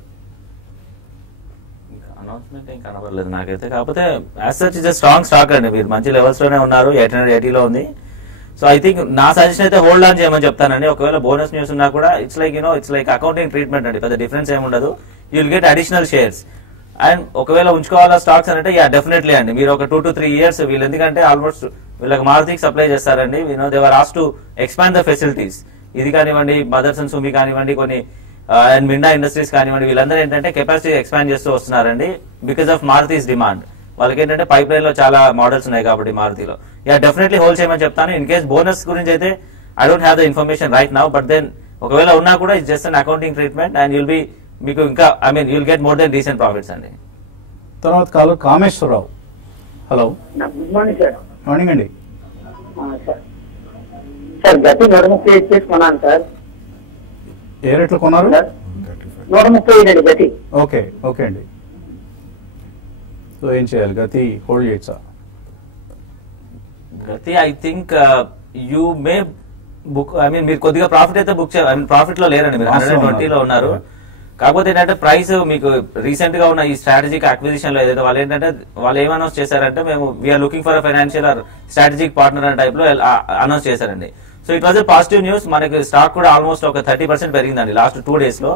అనౌన్స్మెంట్ ఏం కనబడలేదు నాకైతే. కాకపోతే as such is strong stock అండి. మీరు మంచి లెవెల్స్ లోనే ఉన్నారు, 880 లో ఉంది. సో ఐ థింక్ నా సజెషన్ అయితే హోల్డ్ ఆన్ చేయమని చెప్తానండి. ఒకవేళ బోనస్ న్యూస్ ఉన్నా కూడా ఇట్స్ లైక్ అకౌంటింగ్ ట్రీట్మెంట్ అండి, పెద్ద డిఫరెన్స్ ఏమి ఉండదు. You will get additional shares. And ఒకవేళ ఉంచుకోవాలా స్టాక్స్ అంటే డెఫినెట్లీ అండి. మీరు ఒక 2 to 3 years వీళ్ళు, ఎందుకంటే ఆల్మోస్ట్ వీళ్ళకి మారుతికి సప్లై చేస్తారండి. They were asked to expand the facilities. ఇది కానివ్వండి, మదర్స్ అండ్ సుమి కానివ్వండి, కొన్ని అండ్ మిండా ఇండస్ట్రీస్ కానివ్వండి, వీళ్ళందరూ ఏంటంటే కెపాసిటీ ఎక్స్పాండ్ చేస్తూ వస్తున్నారండి బికాస్ ఆఫ్ మారుతిస్ డిమాండ్. వాళ్ళకి ఏంటంటే పైప్ లైన్ లో చాలా మోడల్స్ ఉన్నాయి కాబట్టి మారుతిలో. డెఫినెట్లీ హోల్డ్ చేయమని చెప్తాను. ఇన్ కేస్ బోనస్ గురించి అయితే I don't have the information right now, but then ఒకవేళ ఉన్నా కూడా it's just an accounting treatment and you'll be మీకు ఇంకా you'll get more then recent profits అండి. తర్వాత caller Kameswararao. Hello. Good morning sir. Morning అండి. సార్ గతి 130 చేసుకున్నాను సార్. ఏ రేట్లో కొన్నారు? 135 గతి. ఓకే ఓకే అండి. సో ఏం చేయాలి? గతి హోల్డ్ చేయొచ్చా? గతి I think you may book, మీరు కొద్దిగా ప్రాఫిట్ అయితే బుక్ చేయాలి. ప్రాఫిట్ లో లేరండి, మీరు 120 లో ఉన్నారు. కాకపోతే ఏంటంటే ప్రైస్ మీకు రీసెంట్ గా ఉన్న ఈ స్ట్రాటజిక్ అక్విజిషన్ లో ఏదైతే వాళ్ళు ఏం అనౌన్స్ చేశారంటే మేము we're looking for financial or strategic partner అనే టైప్ లో అనౌన్స్ చేశారండి. So it was a positive news. మనకి స్టాక్ కూడా ఆల్మోస్ట్ ఒక 30% పెరిగిందండి లాస్ట్ 2 days లో.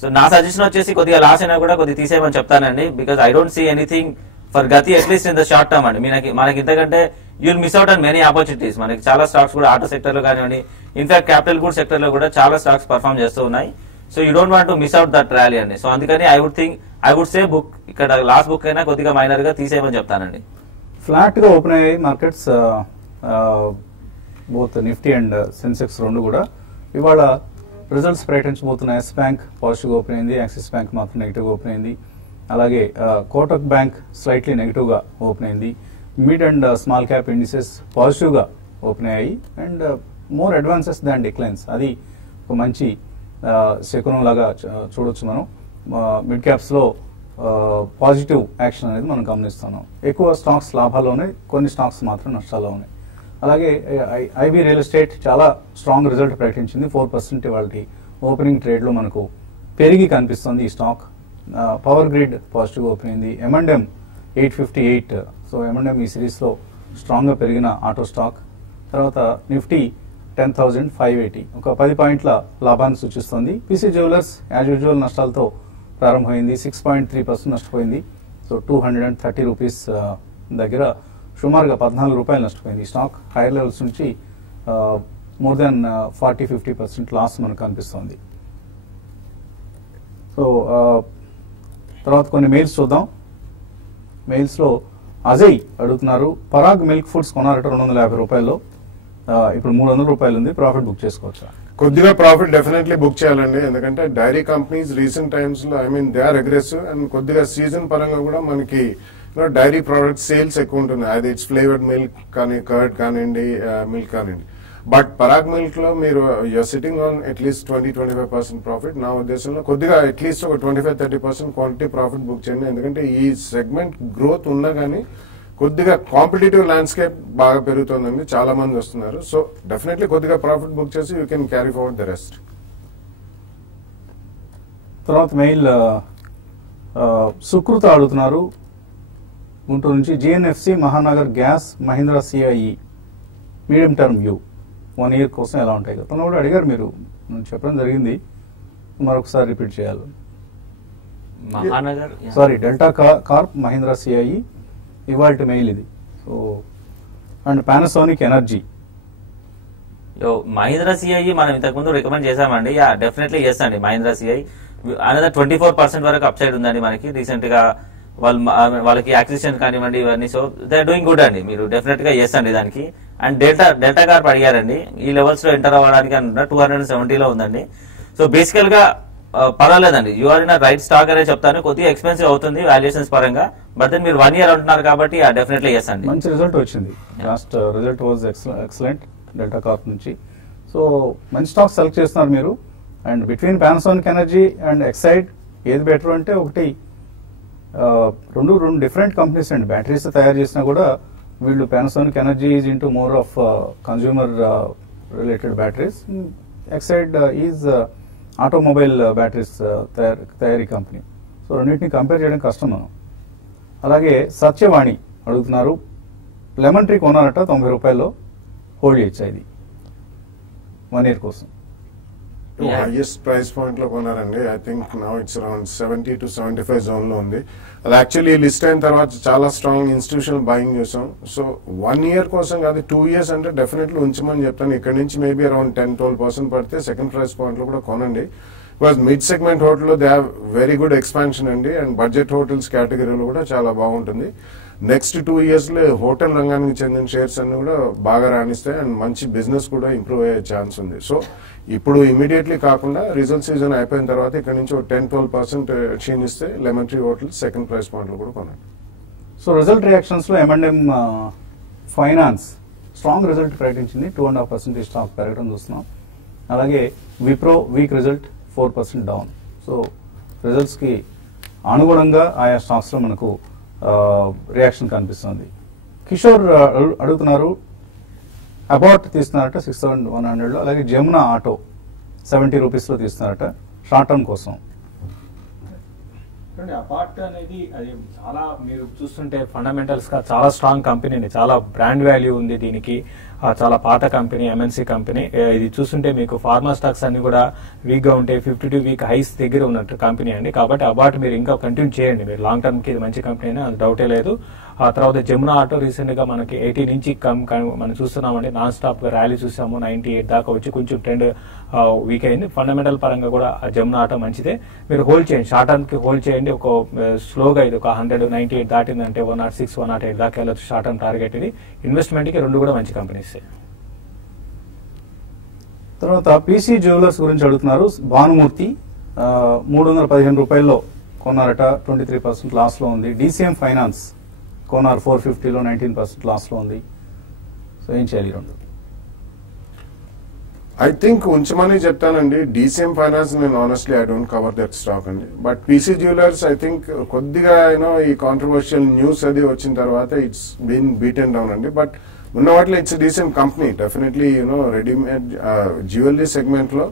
సో నా సజెషన్ వచ్చేసి కొద్దిగా లాస్ అయినా కూడా కొద్దిగా తీసేయమని చెప్తానండి. Because I don't see anything for Gati at least in the short term అండి. మనకి ఇంతకంటే you'll miss out on many opportunities. మనకి చాలా స్టాక్స్ కూడా ఆటో సెక్టర్ లో కానివ్వండి, ఇన్ఫాక్ట్ క్యాపిటల్ గూడ్ సెక్టర్ లో కూడా చాలా స్టాక్స్ పర్ఫామ్ చేస్తూ ఉన్నాయి. So you don't want to miss out that rally అండి. సో అందుకని ఐ వుడ్ సే బుక్ ఇక్కడ లాస్ట్ బుక్ అయినా కొద్దిగా మైనర్ గా తీసేయమని చెప్తానండి. ఫ్లాట్ గా ఓపెన్ అయ్యాయి markets, both Nifty and Sensex రెండు కూడా. ఇవాళ రిజల్ట్స్ ప్రకటించబోతున్న ఎస్ బ్యాంక్ పాజిటివ్ ఓపెన్ అయింది, యాక్సిస్ బ్యాంక్ మాత్రం నెగిటివ్ ఓపెన్ అయింది. అలాగే కోటక్ బ్యాంక్ స్లైట్లీ నెగిటివ్ గా ఓపెన్ అయింది. Mid and small cap indices positive గా ఓపెన్ అయ్యాయి and more advances than declines. అది ఒక మంచి శకునం లాగా చూడొచ్చు మనం. మిడ్ క్యాప్స్ లో పాజిటివ్ యాక్షన్ అనేది మనం గమనిస్తున్నాం. ఎక్కువ స్టాక్స్ లాభాల్లో ఉన్నాయి, కొన్ని స్టాక్స్ మాత్రం నష్టాల్లో ఉన్నాయి. అలాగే ఐబీ రియల్ ఎస్టేట్ చాలా స్ట్రాంగ్ రిజల్ట్ ప్రకటించింది. 4% ఇవాళ ఓపెనింగ్ ట్రేడ్ లో మనకు పెరిగి కనిపిస్తుంది ఈ stock. Power grid positive open అయింది. M&M 858. సో M&M ఈ సిరీస్ లో స్ట్రాంగ్ గా పెరిగిన ఆటో స్టాక్. తర్వాత నిఫ్టీ 10,580 ఒక 10 పాయింట్ల లాభాన్ని సూచిస్తుంది. పీసీ జ్యువెలర్స్ యాజ్ యూజువల్ నష్టాలతో ప్రారంభమైంది, 6.3% నష్టపోయింది. సో 230 రూపీస్ దగ్గర సుమారుగా 14 రూపాయలు నష్టపోయింది. ఈ స్టాక్ హైయర్ లెవెల్స్ నుంచి మోర్ దాన్ 40-50% లాస్ మనకు కనిపిస్తుంది. సో తర్వాత కొన్ని మెయిల్స్ చూద్దాం. మెయిల్స్ లో అజయ్ అడుగుతున్నారు, పరాగ్ మిల్క్ ఫుడ్స్ కొన్నారట 250 రూపాయల్లో, ఇప్పుడు 300 రూపాయలు ఉంది, ప్రాఫిట్ బుక్ చేసుకోవచ్చా? కొద్దిగా ప్రాఫిట్ డెఫినెట్లీ బుక్ చేయాలండి. ఎందుకంటే డైరీ కంపెనీస్ రీసెంట్ టైమ్స్ లో దే ఆర్ అగ్రెసివ్ అండ్ కొద్దిగా సీజన్ పరంగా కూడా మనకి డైరీ ప్రోడక్ట్ సేల్స్ ఎక్కువ ఉంటుంది. అది ఇట్స్ ఫ్లేవర్డ్ మిల్క్ కానీ, కర్డ్ కానివ్వండి, మిల్క్ కానివ్వండి. బట్ పరాగ్ మిల్క్ లో మీరు you're sitting on at least 20-25% profit. నా ఉద్దేశంలో కొద్దిగా అట్లీస్ట్ ఒక 25-30% క్వాంటిటీ ప్రాఫిట్ బుక్ చేయండి. ఎందుకంటే ఈ సెగ్మెంట్ గ్రోత్ ఉన్నా కానీ కొద్దిగా కాంపిటేటివ్ ల్యాండ్స్కేప్ బాగా పెరుగుతుందండి, చాలా మంది వస్తున్నారు. సో డెఫినెట్లీ కొద్దిగా ప్రాఫిట్ బుక్ చేసి you can carry forward the rest. తర్వాత మెయిల్ సుకృత అడుగుతున్నారు గుంటూరు నుంచి, GNFC Mahanagar gas Mahindra CIE medium term view 1 year కోసం ఎలా ఉంటాయి? గతంలో కూడా అడిగారు మీరు, నేను చెప్పడం జరిగింది, మరొకసారి రిపీట్ చేయాలి. Mahanagar sorry delta Corp Mahindra CIE ఇవాల్టి మెయిల్ ఇది. So and Panasonic energy. Mahindra CIE మనం ఇంతకుముందు రికమెండ్ చేశామండి. డెఫినెట్లీ ఎస్ అండి. మహీంద్రా సిఐ అనదర్ 24% వరకు అప్సైడ్ ఉందండి మనకి. రీసెంట్ గా వాళ్ళకి యాక్విజిషన్ కానివ్వండి ఇవన్నీ. So they are doing good అండి. మీరు డెఫినెట్ గా ఎస్ అండి దానికి. అండ్ డెల్టా కార్ప్ అడిగారండి, ఈ లెవెల్స్ లో ఎంటర్ అవ్వడానికి అంటున్నా 270 లో ఉందండి. సో బేసికల్ గా పర్వాలేదండి, you are in right stock అనే చెప్తాను. కొద్దిగా ఎక్స్పెన్సివ్ అవుతుంది వాల్యుయేషన్స్ పరంగా, బట్ దెన్ మీరు 1 year అంటున్నారు కాబట్టి డెఫినెట్లీ ఎస్ అండి. మంచి రిజల్ట్ వచ్చింది. Last result was excellent delta Corp నుంచి. సో మంచి స్టాక్ సెలెక్ట్ చేస్తున్నారు మీరు. And between Panasonic energy and Exide ఏది బెటర్ అంటే, ఒకటి రెండు డిఫరెంట్ కంపెనీస్ అండి. బ్యాటరీస్ తయారు చేసినా కూడా వీళ్ళు Panasonic energy is into more of consumer related batteries. Exide is automobile batteries తయారీ కంపెనీ. సో రెండింటిని కంపేర్ చేయడం కష్టం మనం. అలాగే సత్యవాణి అడుగుతున్నారు, లెమన్ ట్రీ కొన్నారట 90 రూపాయల్లో, హోల్డ్ చేయొచ్చా ఇది 1 year కోసం? హైయెస్ట్ ప్రైస్ పాయింట్ లో కొన్నారండి. I think now it's around 70 to 75 zone లో ఉంది. అది యాక్చువల్లీ లిస్ట్ అయిన తర్వాత చాలా స్ట్రాంగ్ ఇన్స్టిట్యూషనల్ బయింగ్ చూసాం. సో 1 year కోసం కాదు, 2 years అంటే డెఫినెట్లీ ఉంచమని చెప్తాను. ఇక్కడ నుంచి మేబీ అరౌండ్ 10-12% పడితే సెకండ్ ప్రైస్ పాయింట్ లో కూడా కొనండి. Because mid segment hotel they have very good expansion అండి. అండ్ బడ్జెట్ హోటల్స్ కేటగిరీలో కూడా చాలా బాగుంటుంది. నెక్స్ట్ 2 years లో హోటల్ రంగానికి చెందిన షేర్స్ అన్ని కూడా బాగా రాణిస్తాయి అండ్ మంచి బిజినెస్ కూడా ఇంప్రూవ్ అయ్యే ఛాన్స్ ఉంది. సో ఇప్పుడు ఇమీడియట్లీ కాకుండా రిజల్ట్ సీజన్ అయిపోయిన తర్వాత ఇక్కడ నుంచి ఒక 10-12% క్షీణిస్తే Lemon Tree hotel second price point లో కూడా కొనండి. సో రిజల్ట్ రియాక్షన్స్ లో M&M ఫైనాన్స్ స్ట్రాంగ్ రిజల్ట్ ప్రకటించింది, 2.5% స్టాక్ పెరగడం చూస్తున్నాం. అలాగే Wipro week result 4% down. So results కి అనుగుణంగా ఆయా స్టాక్స్ లో మనకు రియాక్షన్ కనిపిస్తుంది. కిషోర్ అడుగుతున్నారు, అబౌట్ తీస్తున్నారట 6,100 లో. అలాగే జమునా ఆటో 70 రూపీస్ లో తీస్తున్నారట షార్ట్ టర్మ్ కోసం. అపార్ట్ అనేది అది చాలా మీరు చూస్తుంటే ఫండమెంటల్స్ గా చాలా స్ట్రాంగ్ కంపెనీ, చాలా బ్రాండ్ వాల్యూ ఉంది దీనికి, చాలా పాత కంపెనీ, ఎంఎన్సీ కంపెనీ. ఇది చూస్తుంటే మీకు ఫార్మా స్టాక్స్ అన్ని కూడా వీక్ గా ఉంటాయి, 52 వీక్ హైస్ దగ్గర ఉన్నట్టు కంపెనీ అండి. కాబట్టి అబార్ట్ మీరు ఇంకా కంటిన్యూ చేయండి, మీరు లాంగ్ టర్మ్ కి ఇది మంచి కంపెనీ అని అది డౌటే లేదు. ఆ తర్వాత జమునా ఆటో రీసెంట్ గా మనకి 80 నుంచి మనం చూస్తున్నామండి, నాన్ స్టాప్ గా ర్యాలీ చూసాము, 98 దాకా వచ్చి కొంచెం ట్రెండ్ వీక్ అయింది. ఫండమెంటల్ పరంగా కూడా జమునా ఆటో మంచిదే, మీరు హోల్డ్ చేయండి, షార్ట్ టర్మ్ కి హోల్డ్ చేయండి. ఒక స్లోగా ఇది ఒక 198 దాటిందంటే 106, 108 దాకా వెళ్ళొచ్చు షార్ట్ టర్మ్ టార్గెట్. ఇది ఇన్వెస్ట్మెంట్ కి రెండు కూడా మంచి కంపెనీస్. తర్వాత పీసీ జ్యువెలర్స్ గురించి అడుగుతున్నారు. భానుమూర్తి 315 రూపాయల్లో కొన్నారట, 23% లాస్ లో ఉంది. డీసీఎం ఫైనాన్స్ కొన్నారు 450లో 19% లాస్ లో ఉంది. సో ఏం చేయాలి రెండు? ఐ థింక్ ఉంచమని చెప్తానండి. డీసీఎం ఫైనాన్స్ నేను honestly I don't cover that stock అండి. But PC Jewellers I think కొద్దిగా ఈ కాంట్రవర్షియల్ న్యూస్ అది వచ్చిన తర్వాత ఇట్స్ బీన్ బీటెన్ డౌన్ అండి. బట్ ఉన్న వాటిలో it's decent company definitely. Ready-made jewellery segment లో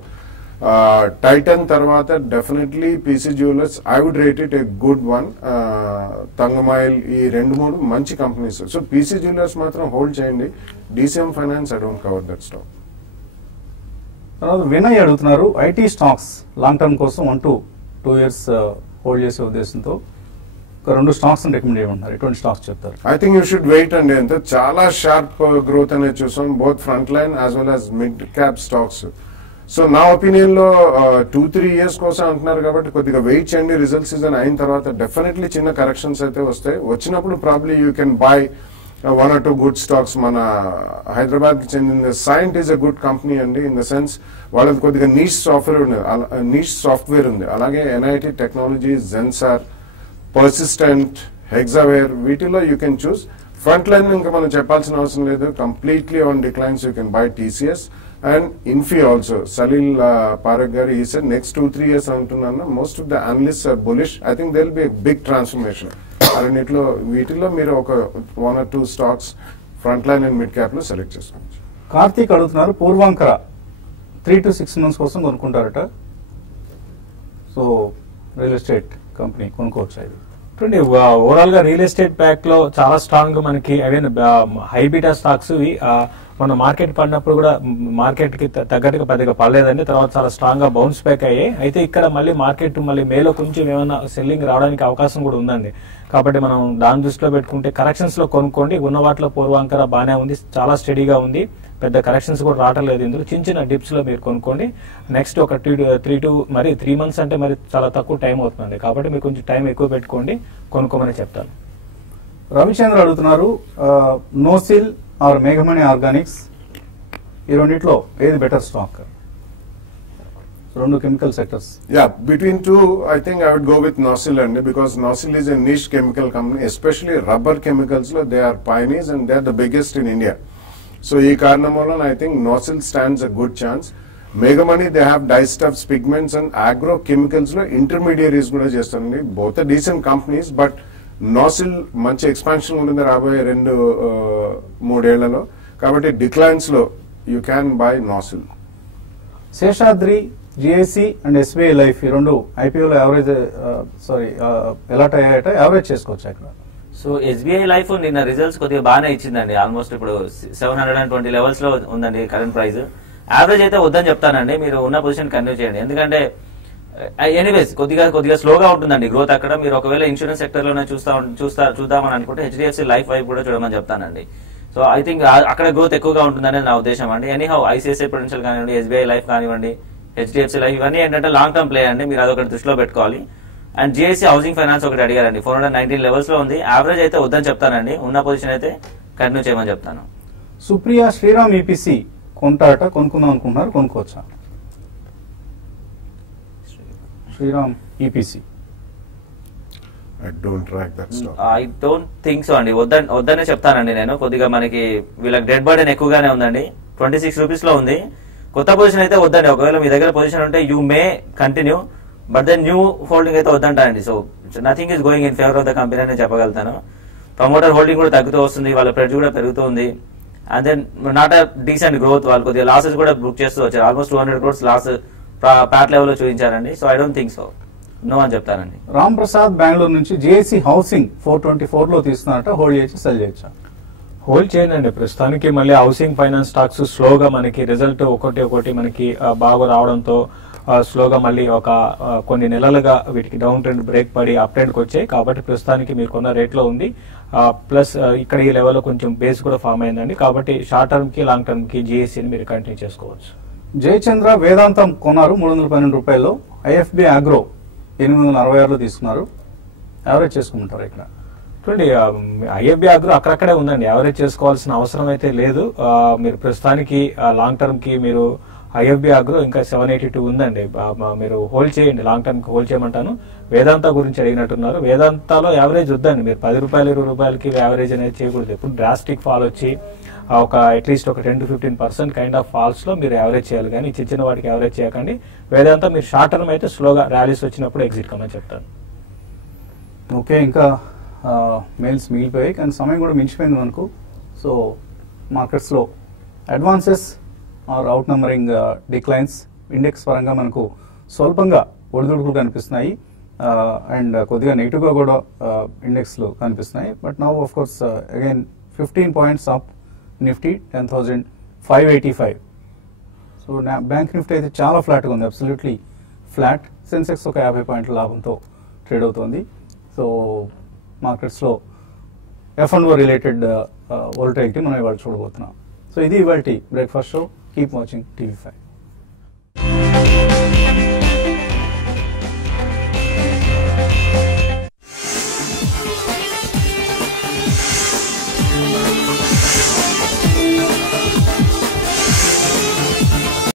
టైటన్ తర్వాత definitely PC Jewellers I would rate it a good one. Thangamayil ఈ 2-3 మంచి కంపెనీస్. సో పీసీ జ్యువెలర్స్ మాత్రం హోల్డ్ చేయండి. DCM finance I don't cover that stock. తర్వాత వినయ్ అడుగుతున్నారు, ఐటీ స్టాక్స్ లాంగ్ టర్మ్ కోసం 1 to 2 years హోల్డ్ చేసే ఉద్దేశంతో ఒక 2 స్టాక్స్ రికమెండ్ చేయమన్నారు. ఎటువంటి స్టాక్స్ చెప్తారు? I think you should wait అండి. అంటే చాలా షార్ప్ గ్రోత్ అనేది చూసాం, both front line as well as mid cap stocks. So నా ఒపీనియన్ లో 2-3 years కోసం అంటున్నారు కాబట్టి కొద్దిగా వెయిట్ చేయండి. రిజల్ట్ సీజన్ అయిన తర్వాత డెఫినెట్లీ చిన్న కరెక్షన్స్ అయితే వస్తాయి. వచ్చినప్పుడు probably you can buy 1 or 2 good stocks. మన హైదరాబాద్ కి చెందిన Cyient is a good company అండి. ఇన్ ద సెన్స్ వాళ్ళది కొద్దిగా నీష్ సాఫ్ట్వేర్ ఉంది. అలాగే ఎన్ఐటి టెక్నాలజీ, జెన్సార్, పర్సిస్టెంట్, హెగ్జావేర్, వీటిలో you can choose. Front line ఇంకా మనం చెప్పాల్సిన అవసరం లేదు, completely on declines. You can buy TCS and Infy also. Salil Parekh గారు ఈ సార్ నెక్స్ట్ 2-3 years అంటున్నాను. Most of the analyst are bullish. I think they will be big transformation. వీటిలో మీరు ఒక 1 or 2 stocks front line and mid cap లో select చేసుకోవచ్చు. కార్తీక్ అడుగుతున్నారు, Puravankara 3 to 6 months కోసం కొనుక్కుంటారట. సో రియల్ ఎస్టేట్ కంపెనీ కొనుక్కోవచ్చు. ఇది చూడండి, ఓవరాల్ గా రియల్ ఎస్టేట్ ప్యాక్ లో చాలా స్ట్రాంగ్ మనకి అవేన్ హై బీటా స్టాక్స్. మన మార్కెట్ పడినప్పుడు కూడా మార్కెట్ కి తగ్గట్టుగా పెద్దగా పడలేదండి. తర్వాత చాలా స్ట్రాంగ్ గా బౌన్స్ బ్యాక్ అయ్యాయి. అయితే ఇక్కడ మళ్ళీ మార్కెట్ మేలో కొంచెం ఏమైనా సెల్లింగ్ రావడానికి అవకాశం కూడా ఉందండి. కాబట్టి మనం దాని దృష్టిలో పెట్టుకుంటే కరెక్షన్స్ లో కొనుక్కోండి. ఉన్న వాటిలో పూర్వాంకర బాగానే ఉంది, చాలా స్టడీగా ఉంది, పెద్ద కరెక్షన్స్ కూడా రావట్లేదు. ఇందులో చిన్న డిప్స్ లో మీరు కొనుక్కోండి. నెక్స్ట్ ఒక 3 months అంటే మరి చాలా తక్కువ టైం అవుతుందండి. కాబట్టి మీరు కొంచెం టైం ఎక్కువ పెట్టుకోండి, కొనుక్కోమని చెప్తాను. రవిచంద్ర అడుగుతున్నారు, నోసిల్ ఆర్ మేఘమణి ఆర్గానిక్స్ ఈ రెండిట్లో ఏది బెటర్ స్టాక్? రెండు chemical sectors. Yeah, between two, I think I would go with Nosil and because Nosil is a niche chemical company, especially rubber chemicals. They are pioneers and they are the biggest in India. So, ee karanam valan I think Nosil stands a good chance. Megamani, they have dyestuffs, pigments and agrochemicals lo intermediaries kuda chestandi. Both are decent companies, but Nosil manchi expansion untundi raboye 2-3 ఏళ్లలో. కాబట్టి declines లో you can buy Nosil. Seshadri, GIC and SBI life ఈ రెండు ఐపీఓలో average allot అయ్యాయట, average చేసుకోవచ్చు అక్కడ. So SBI life నిన్న results కొద్దిగా బాగానే ఇచ్చిందండి. ఆల్మోస్ట్ ఇప్పుడు 720 లెవెల్స్ లో ఉందండి కరెంట్ ప్రైస్. యావరేజ్ అయితే వద్దని చెప్తానండి, మీరు ఉన్న పొజిషన్ కంటిన్యూ చేయండి. ఎందుకంటే ఎనీవేస్ కొద్దిగా స్లోగా ఉంటుందండి గ్రోత్ అక్కడ. మీరు ఒకవేళ ఇన్సూరెన్స్ సెక్టర్ లోనే చూద్దామని అనుకుంటే హెచ్డిఎఫ్సి లైఫ్ వైపు కూడా చూడమని చెప్తానండి. సో ఐ థింక్ అక్కడ గ్రోత్ ఎక్కువగా ఉంటుందనేది నా ఉద్దేశం అండి. ఎనీహౌ ఐసిఐసిఐ ప్రుడెన్షియల్ కానివ్వండి, ఎస్బీఐ లైఫ్ కానివ్వండి, హెచ్డిఎఫ్సి లైఫ్, ఇవన్నీ ఏంటంటే లాంగ్ టర్మ్ ప్లే అండి, మీరు అదొకటి దృష్టిలో పెట్టుకోవాలి. అండ్ జిఐసి హౌసింగ్ ఫైనాన్స్ ఒకటి అడిగారండి, 419 లెవెల్స్ లో ఉంది. యావరేజ్ అయితే వద్దని చెప్తానండి, ఉన్న పొజిషన్ అయితే కంటిన్యూ చేయమని చెప్తాను. సుప్రియ, శ్రీరామ్ ఈపీసీ కొంటారట, కొనుక్కుందాం అనుకుంటున్నారు, కొనుక్కోవచ్చా? Shriram EPC I don't track that stock. I don't think so అండి, వద్దనే చెప్తానండి నేను. కొద్దిగా మనకి వీళ్ళకి డెడ్ బర్డెన్ ఎక్కువగానే ఉందండి, 26 రూపీస్ లో ఉంది. కొత్త పొజిషన్ అయితే వద్దండి. ఒకవేళ మీ దగ్గర పొజిషన్ ఉంటే you may continue, but then new holding అయితే వద్దంటారండి. So nothing is going in favour of the company అని చెప్పగలుగుతాను. ప్రమోటర్ హోల్డింగ్ కూడా తగ్గుతూ వస్తుంది, వాళ్ళ ప్రెజ్ కూడా పెరుగుతుంది. And then not a decent growth. వాళ్ళు కొద్దిగా లాసెస్ కూడా బుక్ చేస్తూ వచ్చారు. Almost 200 crores loss PAT level లో చూపించారండి. So I don't think so. No అని చెప్తానండి. రామ్ ప్రసాద్ బెంగళూరు నుంచి జేఏసీ హౌసింగ్ 424 లో తీస్తున్నారట, హోల్డ్ చేయొచ్చు సెల్ చేయొచ్చా? హోల్డ్ చేయండి. ప్రస్తుతానికి మళ్ళీ హౌసింగ్ ఫైనాన్స్ స్టాక్స్ స్లోగా మనకి రిజల్ట్ ఒకటి మనకి బాగా రావడంతో స్లోగా మళ్ళీ ఒక కొన్ని నెలలుగా వీటికి డౌన్ ట్రెండ్ బ్రేక్ పడి అప్ ట్రెండ్కి వచ్చాయి. కాబట్టి ప్రస్తుతానికి మీరు కొన్న రేట్లో ఉంది. ప్లస్ ఇక్కడ ఈ లెవెల్లో కొంచెం బేస్ కూడా ఫామ్ అయిందండి. కాబట్టి షార్ట్ టర్మ్ కి లాంగ్ టర్మ్ కి జిఎస్సీని మీరు కంటిన్యూ చేసుకోవచ్చు. జయచంద్ర వేదాంతం కొన్నారు 312 రూపాయల్లో. ఐఎఫ్బి అగ్రో 866లో తీసుకున్నారు. యావరేజ్ చేసుకుంటారు ఇక్కడ? చూడండి, ఐఎఫ్బి అగ్రో అక్కడక్కడే ఉందండి. యావరేజ్ చేసుకోవాల్సిన అవసరం అయితే లేదు. మీరు ప్రస్తుతానికి లాంగ్ టర్మ్ కి మీరు ఐఎఫ్బి అగ్రో ఇంకా 782 ఉందండి. మీరు హోల్డ్ చేయండి, లాంగ్ టర్మ్ కి హోల్డ్ చేయమంటాను. వేదాంత గురించి అడిగినట్టున్నారు. వేదాంతలో యావరేజ్ వద్దండి. మీరు 10 రూపాయలు 20 రూపాయలకి యావరేజ్ అనేది చేయకూడదు. ఎప్పుడు డ్రాస్టిక్ ఫాల్ వచ్చి ఒక అట్లీస్ట్ ఒక 10 to 15% కైండ్ ఆఫ్ ఫాల్స్ లో మీరు యావరేజ్ చేయాలి, కానీ చిన్న వాటికి యావరేజ్ చేయకండి. వేదాంత మీరు షార్ట్ టర్మ్ అయితే స్లోగా ర్యాలీస్ వచ్చినప్పుడు ఎగ్జిట్ కమని చెప్తాను. ఓకే, ఇంకా మెయిల్స్ మిగిలిపోయాయి కానీ సమయం కూడా మించిపోయింది మనకు. సో మార్కెట్స్లో advances are outnumbering declines index పరంగా మనకు స్వల్పంగా ఒడిదుడుకులు కనిపిస్తున్నాయి అండ్ కొద్దిగా నెగిటివ్గా కూడా ఇండెక్స్లు కనిపిస్తున్నాయి. But now of course again 15 points up, Nifty 10,585. So bank Nifty అయితే చాలా ఫ్లాట్గా ఉంది, అబ్సల్యూట్లీ ఫ్లాట్. సెన్సెక్స్ ఒక 50 పాయింట్ల లాభంతో ట్రేడ్ అవుతుంది. సో మార్కెట్స్లో F&O రిలేటెడ్ వోలటైలిటీ మనం ఇవాళ చూడబోతున్నాం. సో ఇది ఇవాల్టి breakfast show. Keep watching TV5.